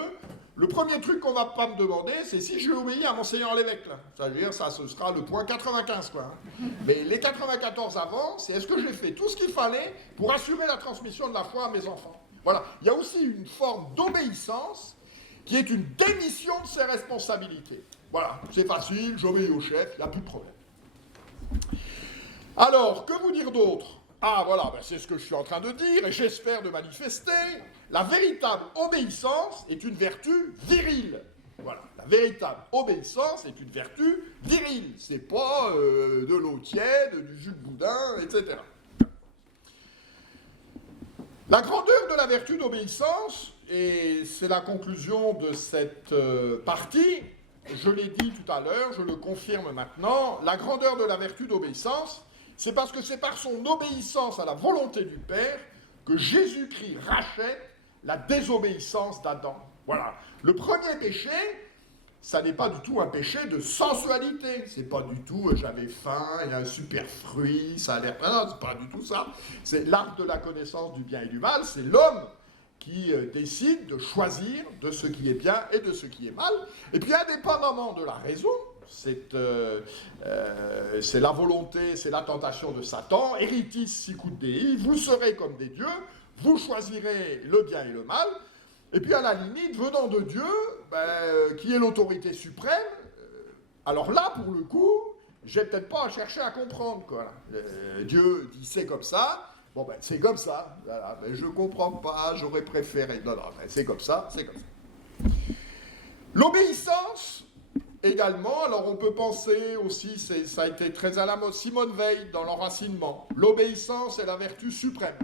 le premier truc qu'on va pas me demander, c'est si j'ai obéi à Monseigneur l'évêque, là. Ça veut dire, ça, ce sera le point 95, quoi. Mais les 94 avant, c'est est-ce que j'ai fait tout ce qu'il fallait pour assurer la transmission de la foi à mes enfants. Voilà. Il y a aussi une forme d'obéissance qui est une démission de ses responsabilités. Voilà. C'est facile, j'obéis au chef, il n'y a plus de problème. Alors, que vous dire d'autre ? Ah voilà, c'est ce que je suis en train de dire, et j'espère de manifester. La véritable obéissance est une vertu virile. Voilà, la véritable obéissance est une vertu virile. C'est pas de l'eau tiède, du jus de boudin, etc. La grandeur de la vertu d'obéissance, et c'est la conclusion de cette partie, je l'ai dit tout à l'heure, je le confirme maintenant, la grandeur de la vertu d'obéissance, c'est parce que c'est par son obéissance à la volonté du Père que Jésus-Christ rachète la désobéissance d'Adam. Voilà. Le premier péché, ça n'est pas du tout un péché de sensualité. C'est pas du tout j'avais faim, il y a un super fruit, ça a l'air... Non, c'est pas du tout ça. C'est l'arbre de la connaissance du bien et du mal. C'est l'homme qui décide de choisir de ce qui est bien et de ce qui est mal. Et puis, indépendamment de la raison, c'est la volonté, c'est la tentation de Satan, eritis sicut Dei, vous serez comme des dieux, vous choisirez le bien et le mal, et puis à la limite, venant de Dieu, qui est l'autorité suprême, alors là, pour le coup, j'ai peut-être pas à chercher à comprendre, quoi. Dieu dit c'est comme ça, bon c'est comme ça, voilà, mais je comprends pas, j'aurais préféré, non, c'est comme ça, c'est comme ça. L'obéissance, également, alors on peut penser aussi, ça a été très à la mode, Simone Veil dans l'enracinement, l'obéissance est la vertu suprême.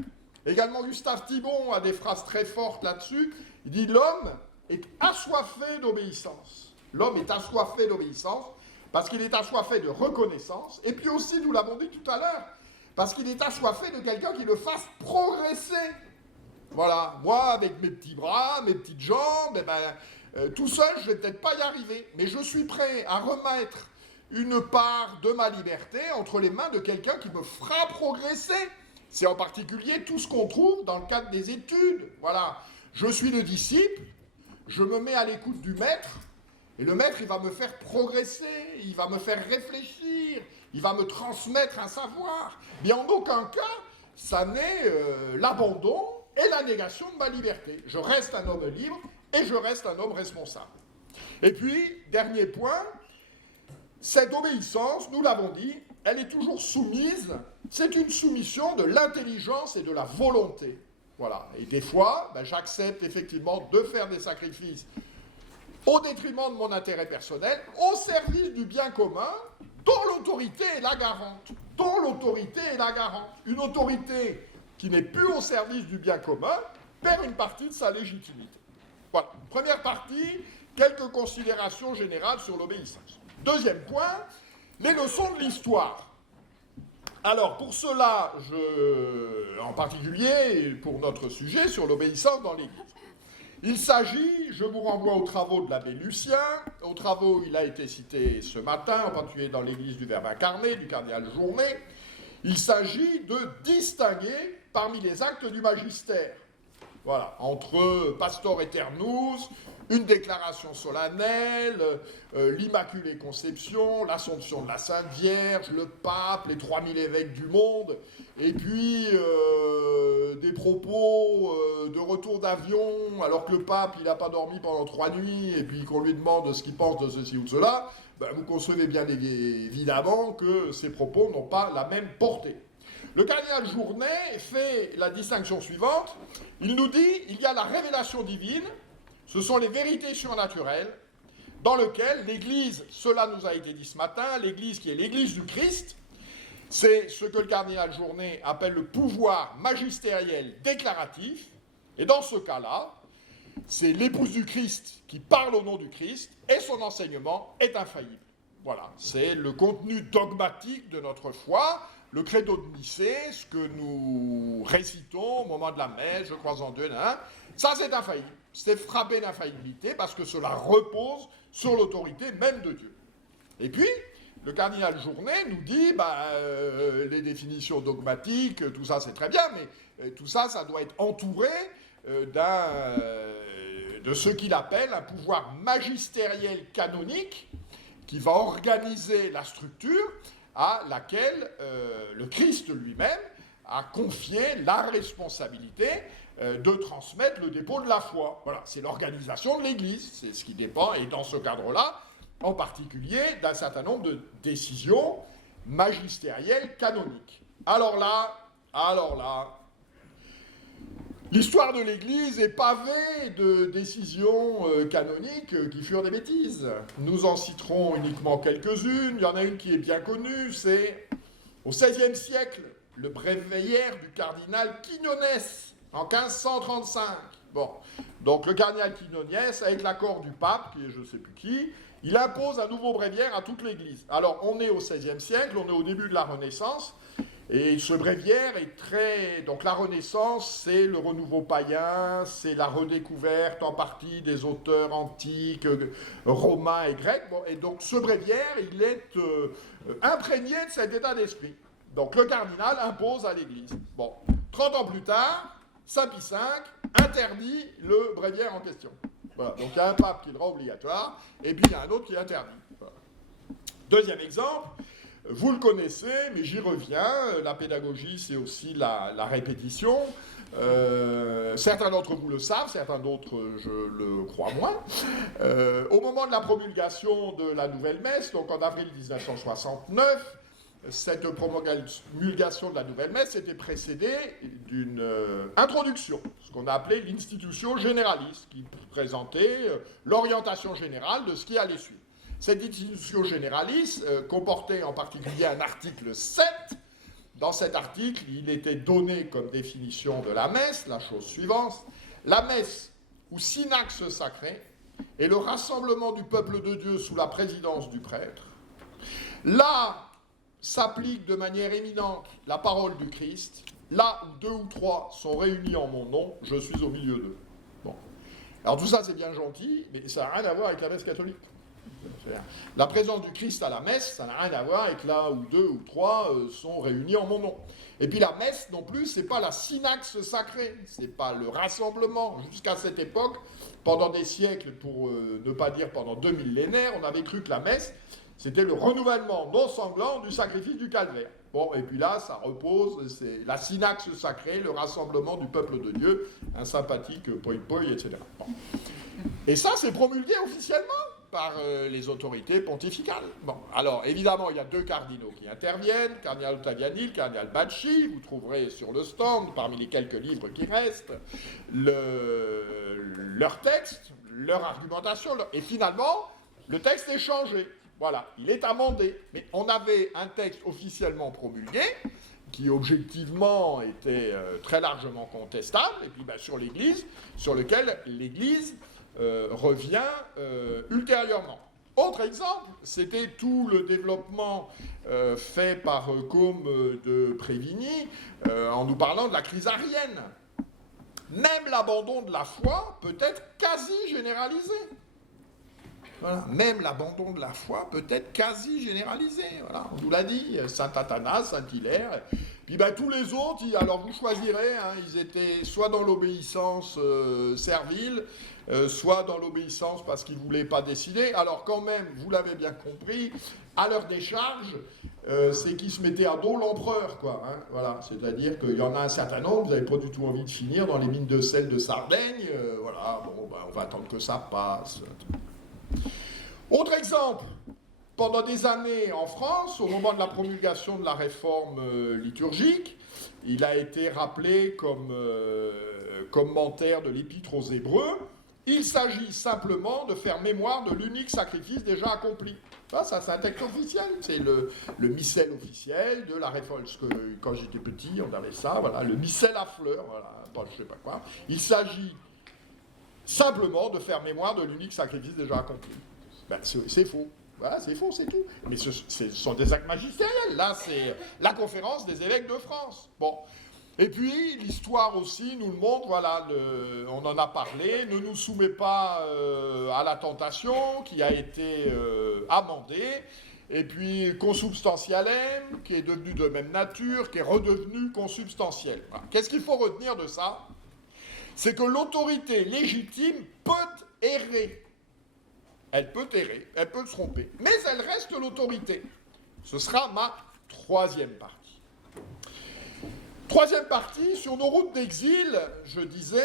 Également, Gustave Thibon a des phrases très fortes là-dessus, il dit « L'homme est assoiffé d'obéissance ». L'homme est assoiffé d'obéissance parce qu'il est assoiffé de reconnaissance, et puis aussi, nous l'avons dit tout à l'heure, parce qu'il est assoiffé de quelqu'un qui le fasse progresser. Voilà, moi, avec mes petits bras, mes petites jambes, tout seul, je ne vais peut-être pas y arriver, mais je suis prêt à remettre une part de ma liberté entre les mains de quelqu'un qui me fera progresser. C'est en particulier tout ce qu'on trouve dans le cadre des études. Voilà, je suis le disciple, je me mets à l'écoute du maître, et le maître, il va me faire progresser, il va me faire réfléchir, il va me transmettre un savoir. Mais en aucun cas, ça n'est l'abandon et la négation de ma liberté. Je reste un homme libre et je reste un homme responsable. Et puis, dernier point, cette obéissance, nous l'avons dit, elle est toujours soumise, c'est une soumission de l'intelligence et de la volonté. Voilà. Et des fois, j'accepte effectivement de faire des sacrifices au détriment de mon intérêt personnel, au service du bien commun, dont l'autorité est la garante. Dont l'autorité est la garante. Une autorité qui n'est plus au service du bien commun perd une partie de sa légitimité. Voilà. Première partie, quelques considérations générales sur l'obéissance. Deuxième point, les leçons de l'histoire. Alors, pour cela, en particulier pour notre sujet sur l'obéissance dans l'Église, il s'agit, je vous renvoie aux travaux de l'abbé Lucien, aux travaux, il a été cité ce matin, en particulier dans l'Église du Verbe incarné, du cardinal Journet, il s'agit de distinguer parmi les actes du magistère, voilà, entre Pastor Aeternus, une déclaration solennelle, l'Immaculée Conception, l'Assomption de la Sainte Vierge, le pape, les 3000 évêques du monde, et puis des propos de retour d'avion, alors que le pape, il n'a pas dormi pendant 3 nuits, et puis qu'on lui demande ce qu'il pense de ceci ou de cela, vous concevez bien évidemment que ces propos n'ont pas la même portée. Le cardinal Journet fait la distinction suivante. Il nous dit il y a la révélation divine, ce sont les vérités surnaturelles, dans lesquelles l'Église, cela nous a été dit ce matin, l'Église qui est l'Église du Christ, c'est ce que le cardinal Journet appelle le pouvoir magistériel déclaratif, et dans ce cas-là, c'est l'épouse du Christ qui parle au nom du Christ, et son enseignement est infaillible. Voilà, c'est le contenu dogmatique de notre foi, le credo de Nicée, ce que nous récitons au moment de la messe, je crois en Dieu, ça c'est infaillible. C'est frappé d'infaillibilité parce que cela repose sur l'autorité même de Dieu. Et puis, le cardinal Journet nous dit, les définitions dogmatiques, tout ça c'est très bien, mais tout ça, ça doit être entouré de ce qu'il appelle un pouvoir magistériel canonique qui va organiser la structure à laquelle le Christ lui-même a confié la responsabilité de transmettre le dépôt de la foi. Voilà, c'est l'organisation de l'Église, c'est ce qui dépend, et dans ce cadre-là, en particulier, d'un certain nombre de décisions magistérielles canoniques. Alors là, l'histoire de l'Église est pavée de décisions canoniques qui furent des bêtises. Nous en citerons uniquement quelques-unes. Il y en a une qui est bien connue, c'est au XVIe siècle, le bréviaire du cardinal Quignonès, en 1535. Bon, donc le cardinal Quignonès, avec l'accord du pape, qui est je ne sais plus qui, il impose un nouveau bréviaire à toute l'Église. Alors, on est au XVIe siècle, on est au début de la Renaissance, et ce bréviaire est très... Donc la Renaissance, c'est le renouveau païen, c'est la redécouverte en partie des auteurs antiques, romains et grecs. Bon, et donc ce bréviaire, il est imprégné de cet état d'esprit. Donc le cardinal impose à l'Église. Bon, 30 ans plus tard, Saint Pie V interdit le bréviaire en question. Voilà. Donc il y a un pape qui le rend obligatoire, et puis il y a un autre qui l'interdit. Voilà. Deuxième exemple, vous le connaissez, mais j'y reviens, la pédagogie c'est aussi la répétition. Certains d'entre vous le savent, certains d'autres je le crois moins. Au moment de la promulgation de la nouvelle messe, donc en avril 1969, cette promulgation de la nouvelle messe était précédée d'une introduction, ce qu'on a appelé l'institution généraliste, qui présentait l'orientation générale de ce qui allait suivre. Cette institution généraliste comportait en particulier un article 7. Dans cet article, il était donné comme définition de la messe la chose suivante: la messe ou synaxe sacré est le rassemblement du peuple de Dieu sous la présidence du prêtre. Là s'applique de manière éminente la parole du Christ. Là où 2 ou 3 sont réunis en mon nom, je suis au milieu d'eux. Bon. Alors tout ça c'est bien gentil, mais ça n'a rien à voir avec la messe catholique. La présence du Christ à la messe, ça n'a rien à voir avec là où 2 ou 3 sont réunis en mon nom. Et puis la messe non plus, c'est pas la synaxe sacrée, c'est pas le rassemblement. Jusqu'à cette époque, pendant des siècles, pour ne pas dire pendant 2 millénaires, on avait cru que la messe, c'était le renouvellement non sanglant du sacrifice du calvaire. Bon, et puis là, ça repose, c'est la synaxe sacrée, le rassemblement du peuple de Dieu, un sympathique poi-poi, etc. Bon. Et ça, c'est promulgué officiellement par les autorités pontificales. Bon, alors, évidemment, il y a 2 cardinaux qui interviennent, le cardinal Ottaviani, le cardinal Bacci, vous trouverez sur le stand, parmi les quelques livres qui restent, leur texte, leur argumentation, et finalement, le texte est changé. Voilà, il est amendé. Mais on avait un texte officiellement promulgué, qui objectivement était très largement contestable, et puis sur l'Église, sur lequel l'Église revient ultérieurement. Autre exemple, c'était tout le développement fait par Côme de Prévigny en nous parlant de la crise arienne. Même l'abandon de la foi peut être quasi généralisé. Voilà. Même l'abandon de la foi peut être quasi généralisé. Voilà. On nous l'a dit, Saint Athanas, Saint Hilaire. Puis tous les autres, alors vous choisirez, ils étaient soit dans l'obéissance servile, soit dans l'obéissance parce qu'ils ne voulaient pas décider. Alors quand même, vous l'avez bien compris, à leur décharge, c'est qu'ils se mettaient à dos l'empereur, quoi. Voilà. C'est-à-dire qu'il y en a un certain nombre, vous n'avez pas du tout envie de finir dans les mines de sel de Sardaigne. Voilà, bon, on va attendre que ça passe. Autre exemple, pendant des années en France, au moment de la promulgation de la réforme liturgique, il a été rappelé comme commentaire de l'Épître aux Hébreux, il s'agit simplement de faire mémoire de l'unique sacrifice déjà accompli. Ça c'est un texte officiel, c'est le missel officiel de la réforme. Quand j'étais petit, on avait ça, voilà, le missel à fleurs, voilà, je sais pas quoi. Il s'agit simplement de faire mémoire de l'unique sacrifice déjà accompli. C'est faux. Voilà, c'est faux, c'est tout. Mais ce sont des actes magistériels. Là, c'est la conférence des évêques de France. Bon. Et puis, l'histoire aussi nous le montre, voilà, on en a parlé, ne nous soumet pas à la tentation, qui a été amendée, et puis consubstantialem, qui est devenu de même nature, qui est redevenu consubstantiel. Voilà. Qu'est-ce qu'il faut retenir de ça? C'est que l'autorité légitime peut errer. Elle peut errer, elle peut se tromper, mais elle reste l'autorité. Ce sera ma troisième partie. Troisième partie, sur nos routes d'exil, je disais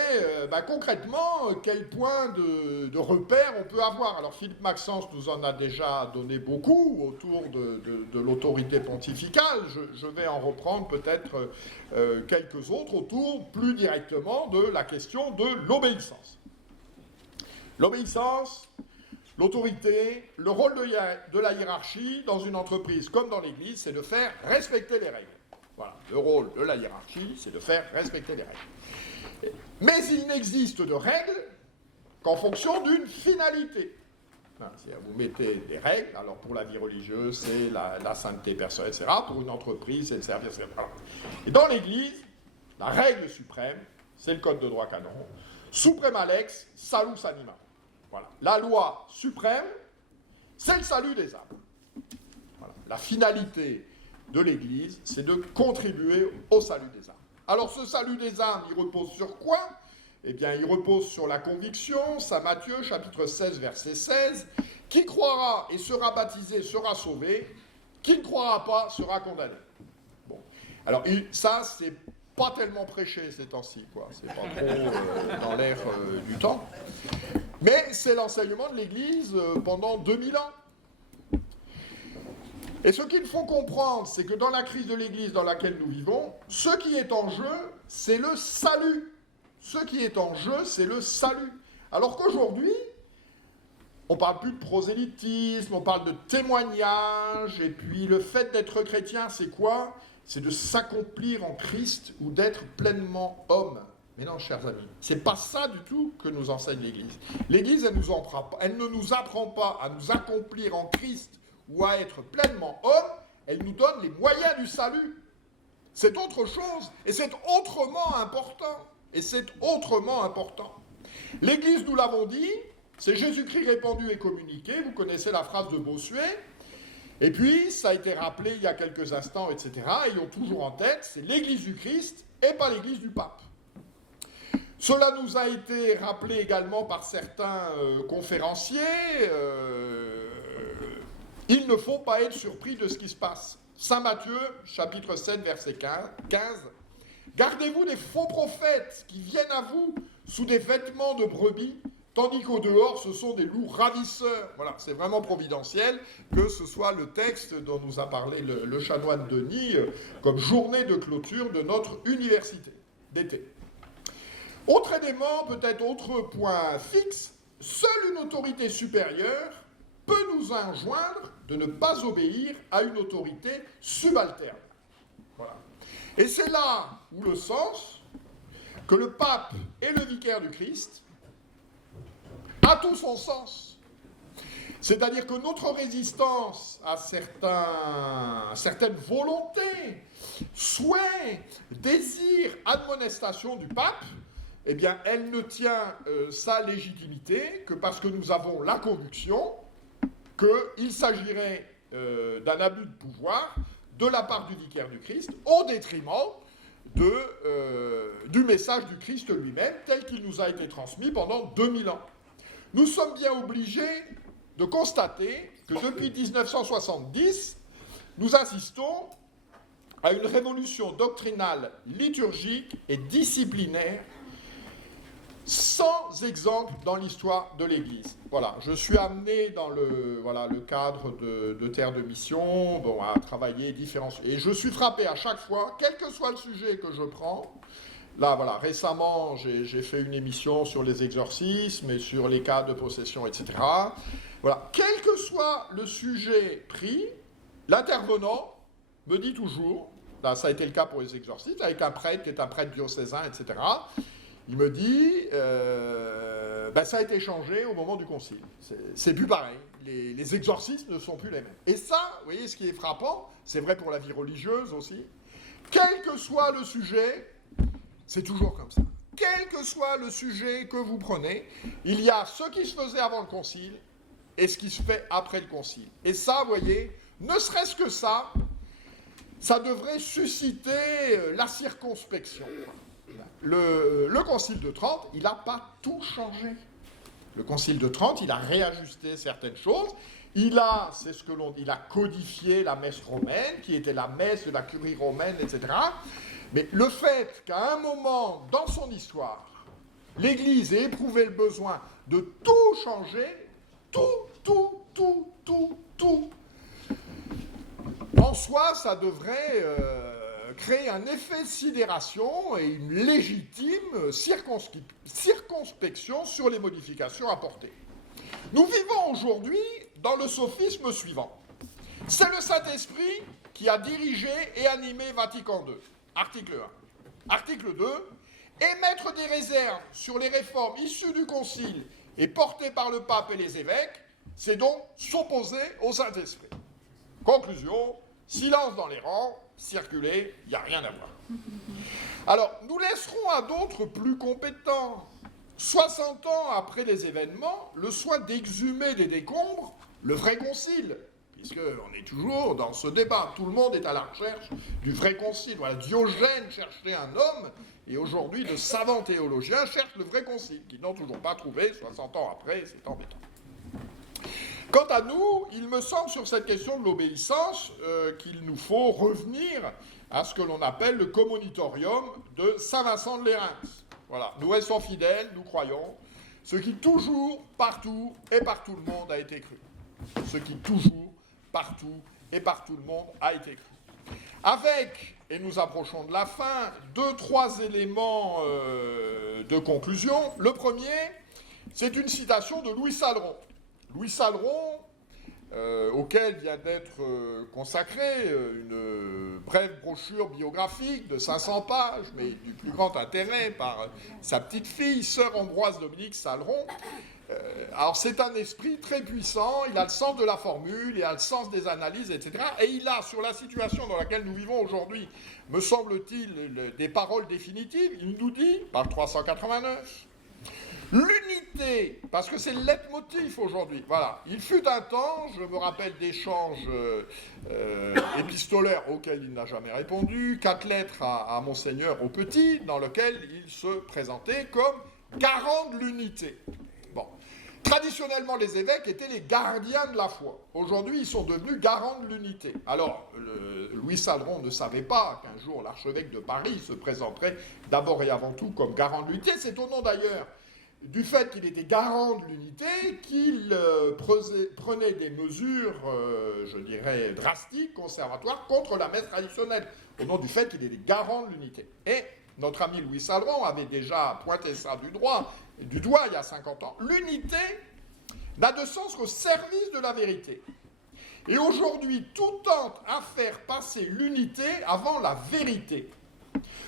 concrètement quel point de repère on peut avoir. Alors Philippe Maxence nous en a déjà donné beaucoup autour de l'autorité pontificale. Je vais en reprendre peut-être quelques autres autour plus directement de la question de l'obéissance. L'obéissance, l'autorité, le rôle de la hiérarchie dans une entreprise comme dans l'Église, c'est de faire respecter les règles. Voilà, le rôle de la hiérarchie, c'est de faire respecter les règles. Mais il n'existe de règles qu'en fonction d'une finalité. Vous mettez des règles, alors pour la vie religieuse, c'est la sainteté personnelle, etc. Pour une entreprise, c'est le service, etc. Et dans l'Église, la règle suprême, c'est le code de droit canon. Suprema lex, salus anima. Voilà. La loi suprême, c'est le salut des âmes. Voilà. La finalité de l'Église, c'est de contribuer au salut des âmes. Alors ce salut des âmes, il repose sur quoi? Eh bien, il repose sur la conviction, Saint Matthieu, chapitre 16, verset 16, « Qui croira et sera baptisé sera sauvé, qui ne croira pas sera condamné. » Bon. Alors ça, c'est pas tellement prêché ces temps-ci, quoi. C'est pas trop dans l'air du temps. Mais c'est l'enseignement de l'Église pendant 2000 ans. Et ce qu'il faut comprendre, c'est que dans la crise de l'Église dans laquelle nous vivons, ce qui est en jeu, c'est le salut. Ce qui est en jeu, c'est le salut. Alors qu'aujourd'hui, on ne parle plus de prosélytisme, on parle de témoignage, et puis le fait d'être chrétien, c'est quoi? C'est de s'accomplir en Christ ou d'être pleinement homme. Mais non, chers amis, c'est pas ça du tout que nous enseigne l'Église. L'Église, elle ne nous apprend pas à nous accomplir en Christ ou à être pleinement homme, elle nous donne les moyens du salut. C'est autre chose, et c'est autrement important. Et c'est autrement important. L'Église, nous l'avons dit, C'est Jésus-Christ répandu et communiqué, vous connaissez la phrase de Bossuet, et puis ça a été rappelé il y a quelques instants, etc. Ayons toujours en tête, c'est l'Église du Christ et pas l'Église du pape. Cela nous a été rappelé également par certains conférenciers. Il ne faut pas être surpris de ce qui se passe. Saint Matthieu, chapitre 7, verset 15. Gardez-vous des faux prophètes qui viennent à vous sous des vêtements de brebis, tandis qu'au dehors, ce sont des loups ravisseurs. Voilà, c'est vraiment providentiel que ce soit le texte dont nous a parlé le chanoine Denis comme journée de clôture de notre université d'été. Autre élément, peut-être autre point fixe, seule une autorité supérieure peut nous enjoindre de ne pas obéir à une autorité subalterne. Voilà. Et c'est là où le sens que le pape est le vicaire du Christ a tout son sens. C'est-à-dire que notre résistance à certaines volontés, souhaits, désirs, admonestations du pape, eh bien, elle ne tient sa légitimité que parce que nous avons la conviction qu'il s'agirait d'un abus de pouvoir de la part du vicaire du Christ au détriment du message du Christ lui-même tel qu'il nous a été transmis pendant 2000 ans. Nous sommes bien obligés de constater que depuis 1970, nous assistons à une révolution doctrinale, liturgique et disciplinaire sans exemple dans l'histoire de l'Église. Voilà, je suis amené dans le cadre de Terre de Mission, à travailler différents sujets. Et je suis frappé à chaque fois, quel que soit le sujet que je prends. Là, voilà, récemment, j'ai fait une émission sur les exorcismes et sur les cas de possession, etc. Voilà, quel que soit le sujet pris, l'intervenant me dit toujours, là, ça a été le cas pour les exorcismes, avec un prêtre qui est un prêtre diocésain, etc., il me dit, ça a été changé au moment du concile. C'est plus pareil. Les exorcismes ne sont plus les mêmes. Et ça, vous voyez, ce qui est frappant, c'est vrai pour la vie religieuse aussi, quel que soit le sujet, c'est toujours comme ça. Quel que soit le sujet que vous prenez, il y a ce qui se faisait avant le concile et ce qui se fait après le concile. Et ça, vous voyez, ne serait-ce que ça devrait susciter la circonspection. Le Concile de Trente, il n'a pas tout changé. Le Concile de Trente, il a réajusté certaines choses. Il a codifié la messe romaine, qui était la messe de la curie romaine, etc. Mais le fait qu'à un moment dans son histoire, l'Église ait éprouvé le besoin de tout changer, tout, en soi, ça devrait créer un effet de sidération et une légitime circonspection sur les modifications apportées. Nous vivons aujourd'hui dans le sophisme suivant. C'est le Saint-Esprit qui a dirigé et animé Vatican II. Article 1. Article 2. Émettre des réserves sur les réformes issues du Concile et portées par le pape et les évêques, c'est donc s'opposer au Saint-Esprit. Conclusion, silence dans les rangs, circuler, il n'y a rien à voir. Alors, nous laisserons à d'autres plus compétents, 60 ans après les événements, le soin d'exhumer des décombres le vrai concile, puisqu'on est toujours dans ce débat. Tout le monde est à la recherche du vrai concile. Voilà, Diogène cherchait un homme, et aujourd'hui, de savants théologiens cherchent le vrai concile, qu'ils n'ont toujours pas trouvé, 60 ans après, c'est embêtant. Quant à nous, il me semble sur cette question de l'obéissance qu'il nous faut revenir à ce que l'on appelle le commonitorium de Saint Vincent de Lérins. Voilà, nous restons fidèles, nous croyons, ce qui toujours, partout et par tout le monde a été cru. Ce qui toujours, partout et par tout le monde a été cru. Avec, et nous approchons de la fin, 2-3 éléments de conclusion. Le premier, c'est une citation de Louis Saleron. Louis Saleron, auquel vient d'être consacrée une brève brochure biographique de 500 pages, mais du plus grand intérêt par sa petite fille, sœur Ambroise Dominique Saleron. Alors c'est un esprit très puissant, il a le sens de la formule, il a le sens des analyses, etc. Et il a, sur la situation dans laquelle nous vivons aujourd'hui, me semble-t-il, des paroles définitives. Il nous dit, page 389, L'unité, parce que c'est le leitmotiv aujourd'hui. Voilà. Il fut un temps, je me rappelle d'échanges épistolaires auxquels il n'a jamais répondu, 4 lettres à Monseigneur au Petit, dans lesquelles il se présentait comme garant de l'unité. Bon. Traditionnellement, les évêques étaient les gardiens de la foi. Aujourd'hui, ils sont devenus garants de l'unité. Alors, Louis Saldron ne savait pas qu'un jour l'archevêque de Paris se présenterait d'abord et avant tout comme garant de l'unité. C'est au nom d'ailleurs du fait qu'il était garant de l'unité qu'il prenait des mesures, je dirais, drastiques, conservatoires, contre la messe traditionnelle, au nom du fait qu'il était garant de l'unité. Et notre ami Louis Saldron avait déjà pointé ça du doigt il y a 50 ans. L'unité n'a de sens qu'au service de la vérité. Et aujourd'hui, tout tente à faire passer l'unité avant la vérité.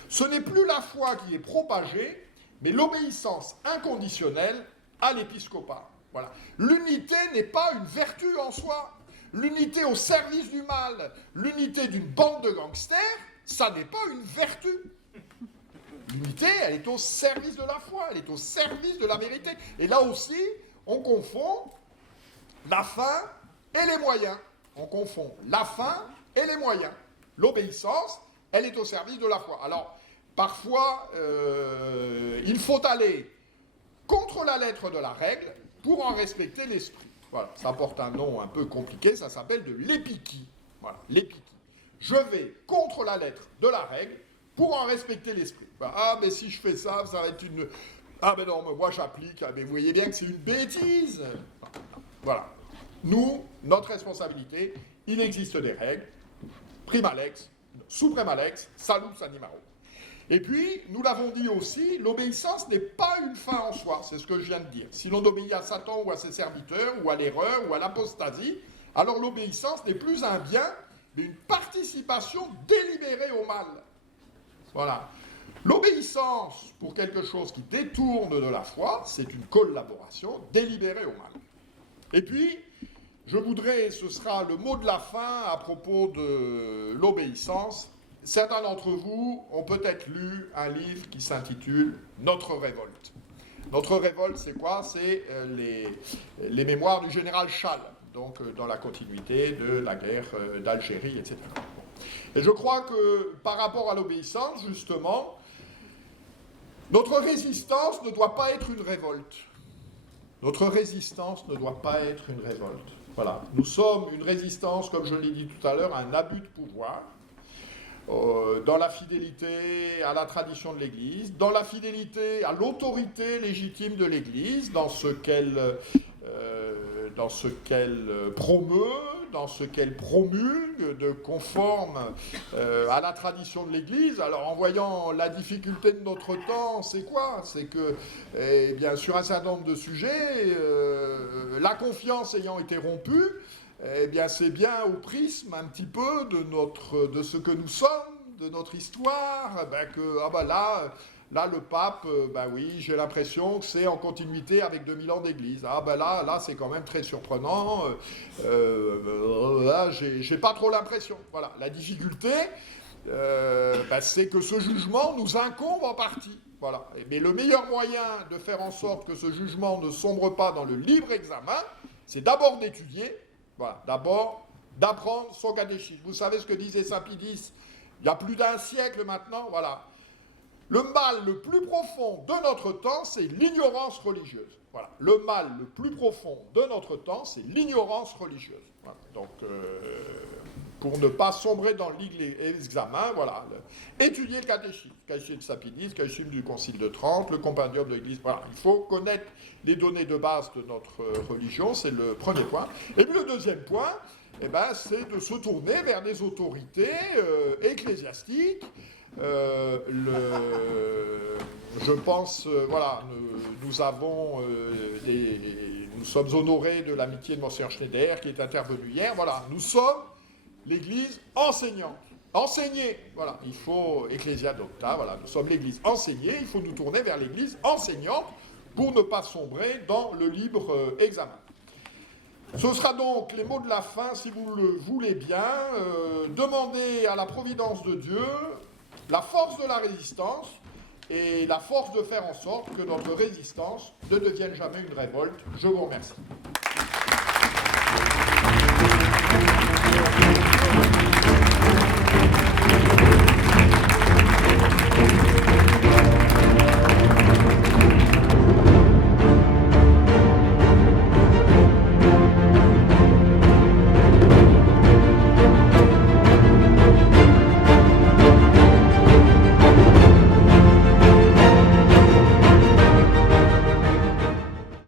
Ce n'est plus la foi qui est propagée, mais l'obéissance inconditionnelle à l'épiscopat. Voilà. L'unité n'est pas une vertu en soi. L'unité au service du mal, l'unité d'une bande de gangsters, ça n'est pas une vertu. L'unité, elle est au service de la foi, elle est au service de la vérité. Et là aussi, on confond la fin et les moyens. On confond la fin et les moyens. L'obéissance, elle est au service de la foi. Alors, parfois, il faut aller contre la lettre de la règle pour en respecter l'esprit. Voilà, ça porte un nom un peu compliqué, ça s'appelle de l'épiquie. Voilà, l'épiquie. Je vais contre la lettre de la règle pour en respecter l'esprit. Ah, mais si je fais ça, ça va être une... Ah, mais non, mais moi j'applique. Ah, mais vous voyez bien que c'est une bêtise. Voilà. Nous, notre responsabilité, il existe des règles. Prima lex, suprema lex, salus animarum. Et puis, nous l'avons dit aussi, l'obéissance n'est pas une fin en soi, c'est ce que je viens de dire. Si l'on obéit à Satan ou à ses serviteurs, ou à l'erreur, ou à l'apostasie, alors l'obéissance n'est plus un bien, mais une participation délibérée au mal. Voilà. L'obéissance pour quelque chose qui détourne de la foi, c'est une collaboration délibérée au mal. Et puis, je voudrais, ce sera le mot de la fin à propos de l'obéissance. Certains d'entre vous ont peut-être lu un livre qui s'intitule « Notre révolte ». Notre révolte, c'est quoi? C'est les mémoires du général Chal, donc dans la continuité de la guerre d'Algérie, etc. Et je crois que par rapport à l'obéissance, justement, notre résistance ne doit pas être une révolte. Notre résistance ne doit pas être une révolte. Voilà. Nous sommes une résistance, comme je l'ai dit tout à l'heure, à un abus de pouvoir, dans la fidélité à la tradition de l'Église, dans la fidélité à l'autorité légitime de l'Église, dans ce qu'elle promeut, dans ce qu'elle promulgue de conforme à la tradition de l'Église. Alors en voyant la difficulté de notre temps, c'est quoi? C'est que, eh bien, sur un certain nombre de sujets, la confiance ayant été rompue, eh bien, c'est bien au prisme un petit peu de ce que nous sommes, de notre histoire, ben que, ah ben là, le pape, ben oui, j'ai l'impression que c'est en continuité avec 2000 ans d'église. Ah ben là, c'est quand même très surprenant. Là, j'ai pas trop l'impression. Voilà, la difficulté, ben, c'est que ce jugement nous incombe en partie. Voilà. Mais le meilleur moyen de faire en sorte que ce jugement ne sombre pas dans le libre examen, c'est d'abord d'étudier. Voilà, d'abord, d'apprendre son catéchisme. Vous savez ce que disait saint Pie il y a plus d'un siècle maintenant, voilà. Le mal le plus profond de notre temps, c'est l'ignorance religieuse. Voilà. Le mal le plus profond de notre temps, c'est l'ignorance religieuse. Voilà. Donc, pour ne pas sombrer dans l'examen, voilà. Étudier le catéchisme de saint Pie X, le catéchisme du Concile de Trente, le compendium de l'Église. Voilà. Il faut connaître les données de base de notre religion, c'est le premier point. Et puis le deuxième point, eh ben, c'est de se tourner vers des autorités ecclésiastiques. Je pense, voilà, nous sommes honorés de l'amitié de Monseigneur Schneider qui est intervenu hier. Voilà, nous sommes l'Église enseignante. Enseignée, voilà, il faut Ecclesia Docta, voilà, nous sommes l'Église enseignée, il faut nous tourner vers l'Église enseignante pour ne pas sombrer dans le libre examen. Ce sera donc les mots de la fin, si vous le voulez bien. Demandez à la providence de Dieu la force de la résistance et la force de faire en sorte que notre résistance ne devienne jamais une révolte. Je vous remercie.